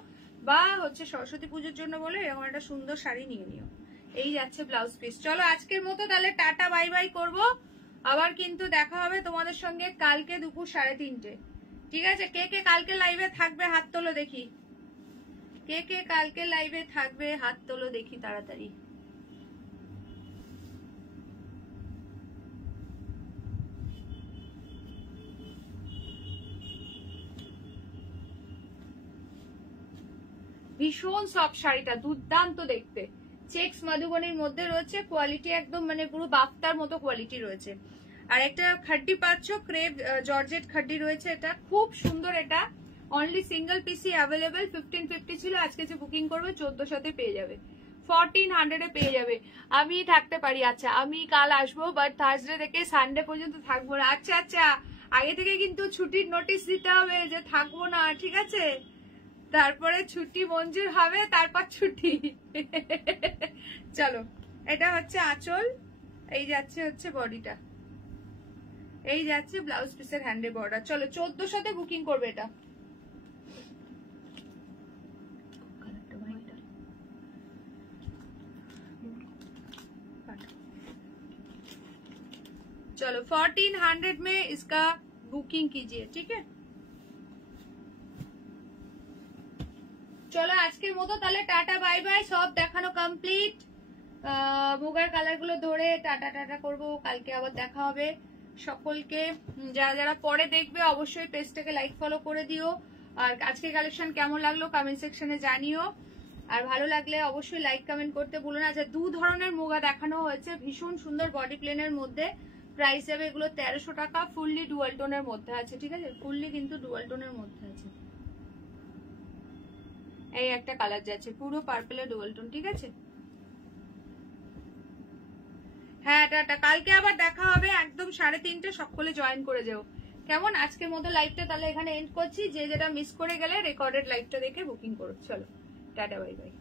বা হচ্ছে সরস্বতী পুজোর জন্য বলো, এরকম একটা সুন্দর শাড়ি নিয়ে নিও। এই যাচ্ছে ব্লাউজ পিস। চলো আজকের মতো তাহলে টাটা বাই বাই করবো, আবার কিন্তু দেখা হবে তোমাদের সঙ্গে কালকে দুপুর 3:30, ঠিক আছে। কে কে কালকে লাইভে থাকবে হাত তোলো দেখি, কে কে কালকে লাইভে থাকবে হাত তোলো দেখি তাড়াতাড়ি। ভীষণ সফট শাড়িটা, দুর্দান্ত দেখতে, চেক্স মধুবনীর মধ্যে রয়েছে, কোয়ালিটি একদম মানে পুরো বাফতার মতো কোয়ালিটি রয়েছে। আর একটা খাড্ডি পাচ্ছ, ক্রেপ জর্জেট খাড্ডি রয়েছে, এটা খুব সুন্দর, এটা অনলি সিঙ্গেল পিসি অ্যাভেলেবেল, 1550 ছিল, আজকে যে বুকিং করবে 1400-তে পেয়ে যাবে, 1400-এ পেয়ে যাবে। আমি থাকতে পারি, আচ্ছা আমি কাল আসবো, বাট থার্সডে থেকে সানডে পর্যন্ত থাকবো না। আচ্ছা আচ্ছা, আগে থেকে কিন্তু ছুটির নোটিশ দিতে হবে যে থাকবো না, ঠিক আছে, তারপরে ছুটি মঞ্জুর হবে, তারপর ছুটি। চলো এটা হচ্ছে আঁচল, এই যাচ্ছে হচ্ছে বডিটা, এই যাচ্ছে ব্লাউজ পিসের হ্যান্ডে বর্ডার। চলো 1400-তে বুকিং করবে এটা। चलो 1400 में इसका बुकिंग कीजिए, ठीक है। চলো আজকের মতো তাহলে টাটা বাই বাই, সব দেখানো কমপ্লিট। মুগার কালার গুলো ধরে টাটা টাটা করবো, কালকে আবার দেখা হবে সকলকে। যারা যারা পরে দেখবে অবশ্যই পেজটাকে লাইক ফলো করে দিও, আর আজকে কালেকশন কেমন লাগলো কমেন্ট সেকশনে জানিও, আর ভালো লাগলে অবশ্যই লাইক কমেন্ট করতে ভুলো না। আচ্ছা, 2 ধরনের মুগা দেখানো হয়েছে, ভীষণ সুন্দর বডি প্লেনের মধ্যে, প্রাইস যাবে এগুলো 1300 টাকা, ফুললি ডুয়াল টোনের মধ্যে আছে, ঠিক আছে, ফুললি কিন্তু ডুয়াল টোনের মধ্যে আছে। এই একটা কালার যাচ্ছে পুরো পার্পেলের ডুয়াল টোন, ঠিক আছে। হ্যাঁ টাটা, কালকে আবার দেখা হবে একদম 3:30, সকলে জয়েন করে যাও কেমন। আজকের মতো লাইভটা তাহলে এখানে এন্ড করছি, যে যেটা মিস করে গেলে রেকর্ডেড লাইভটা দেখে বুকিং করো। চলো টাটা বাই বাই।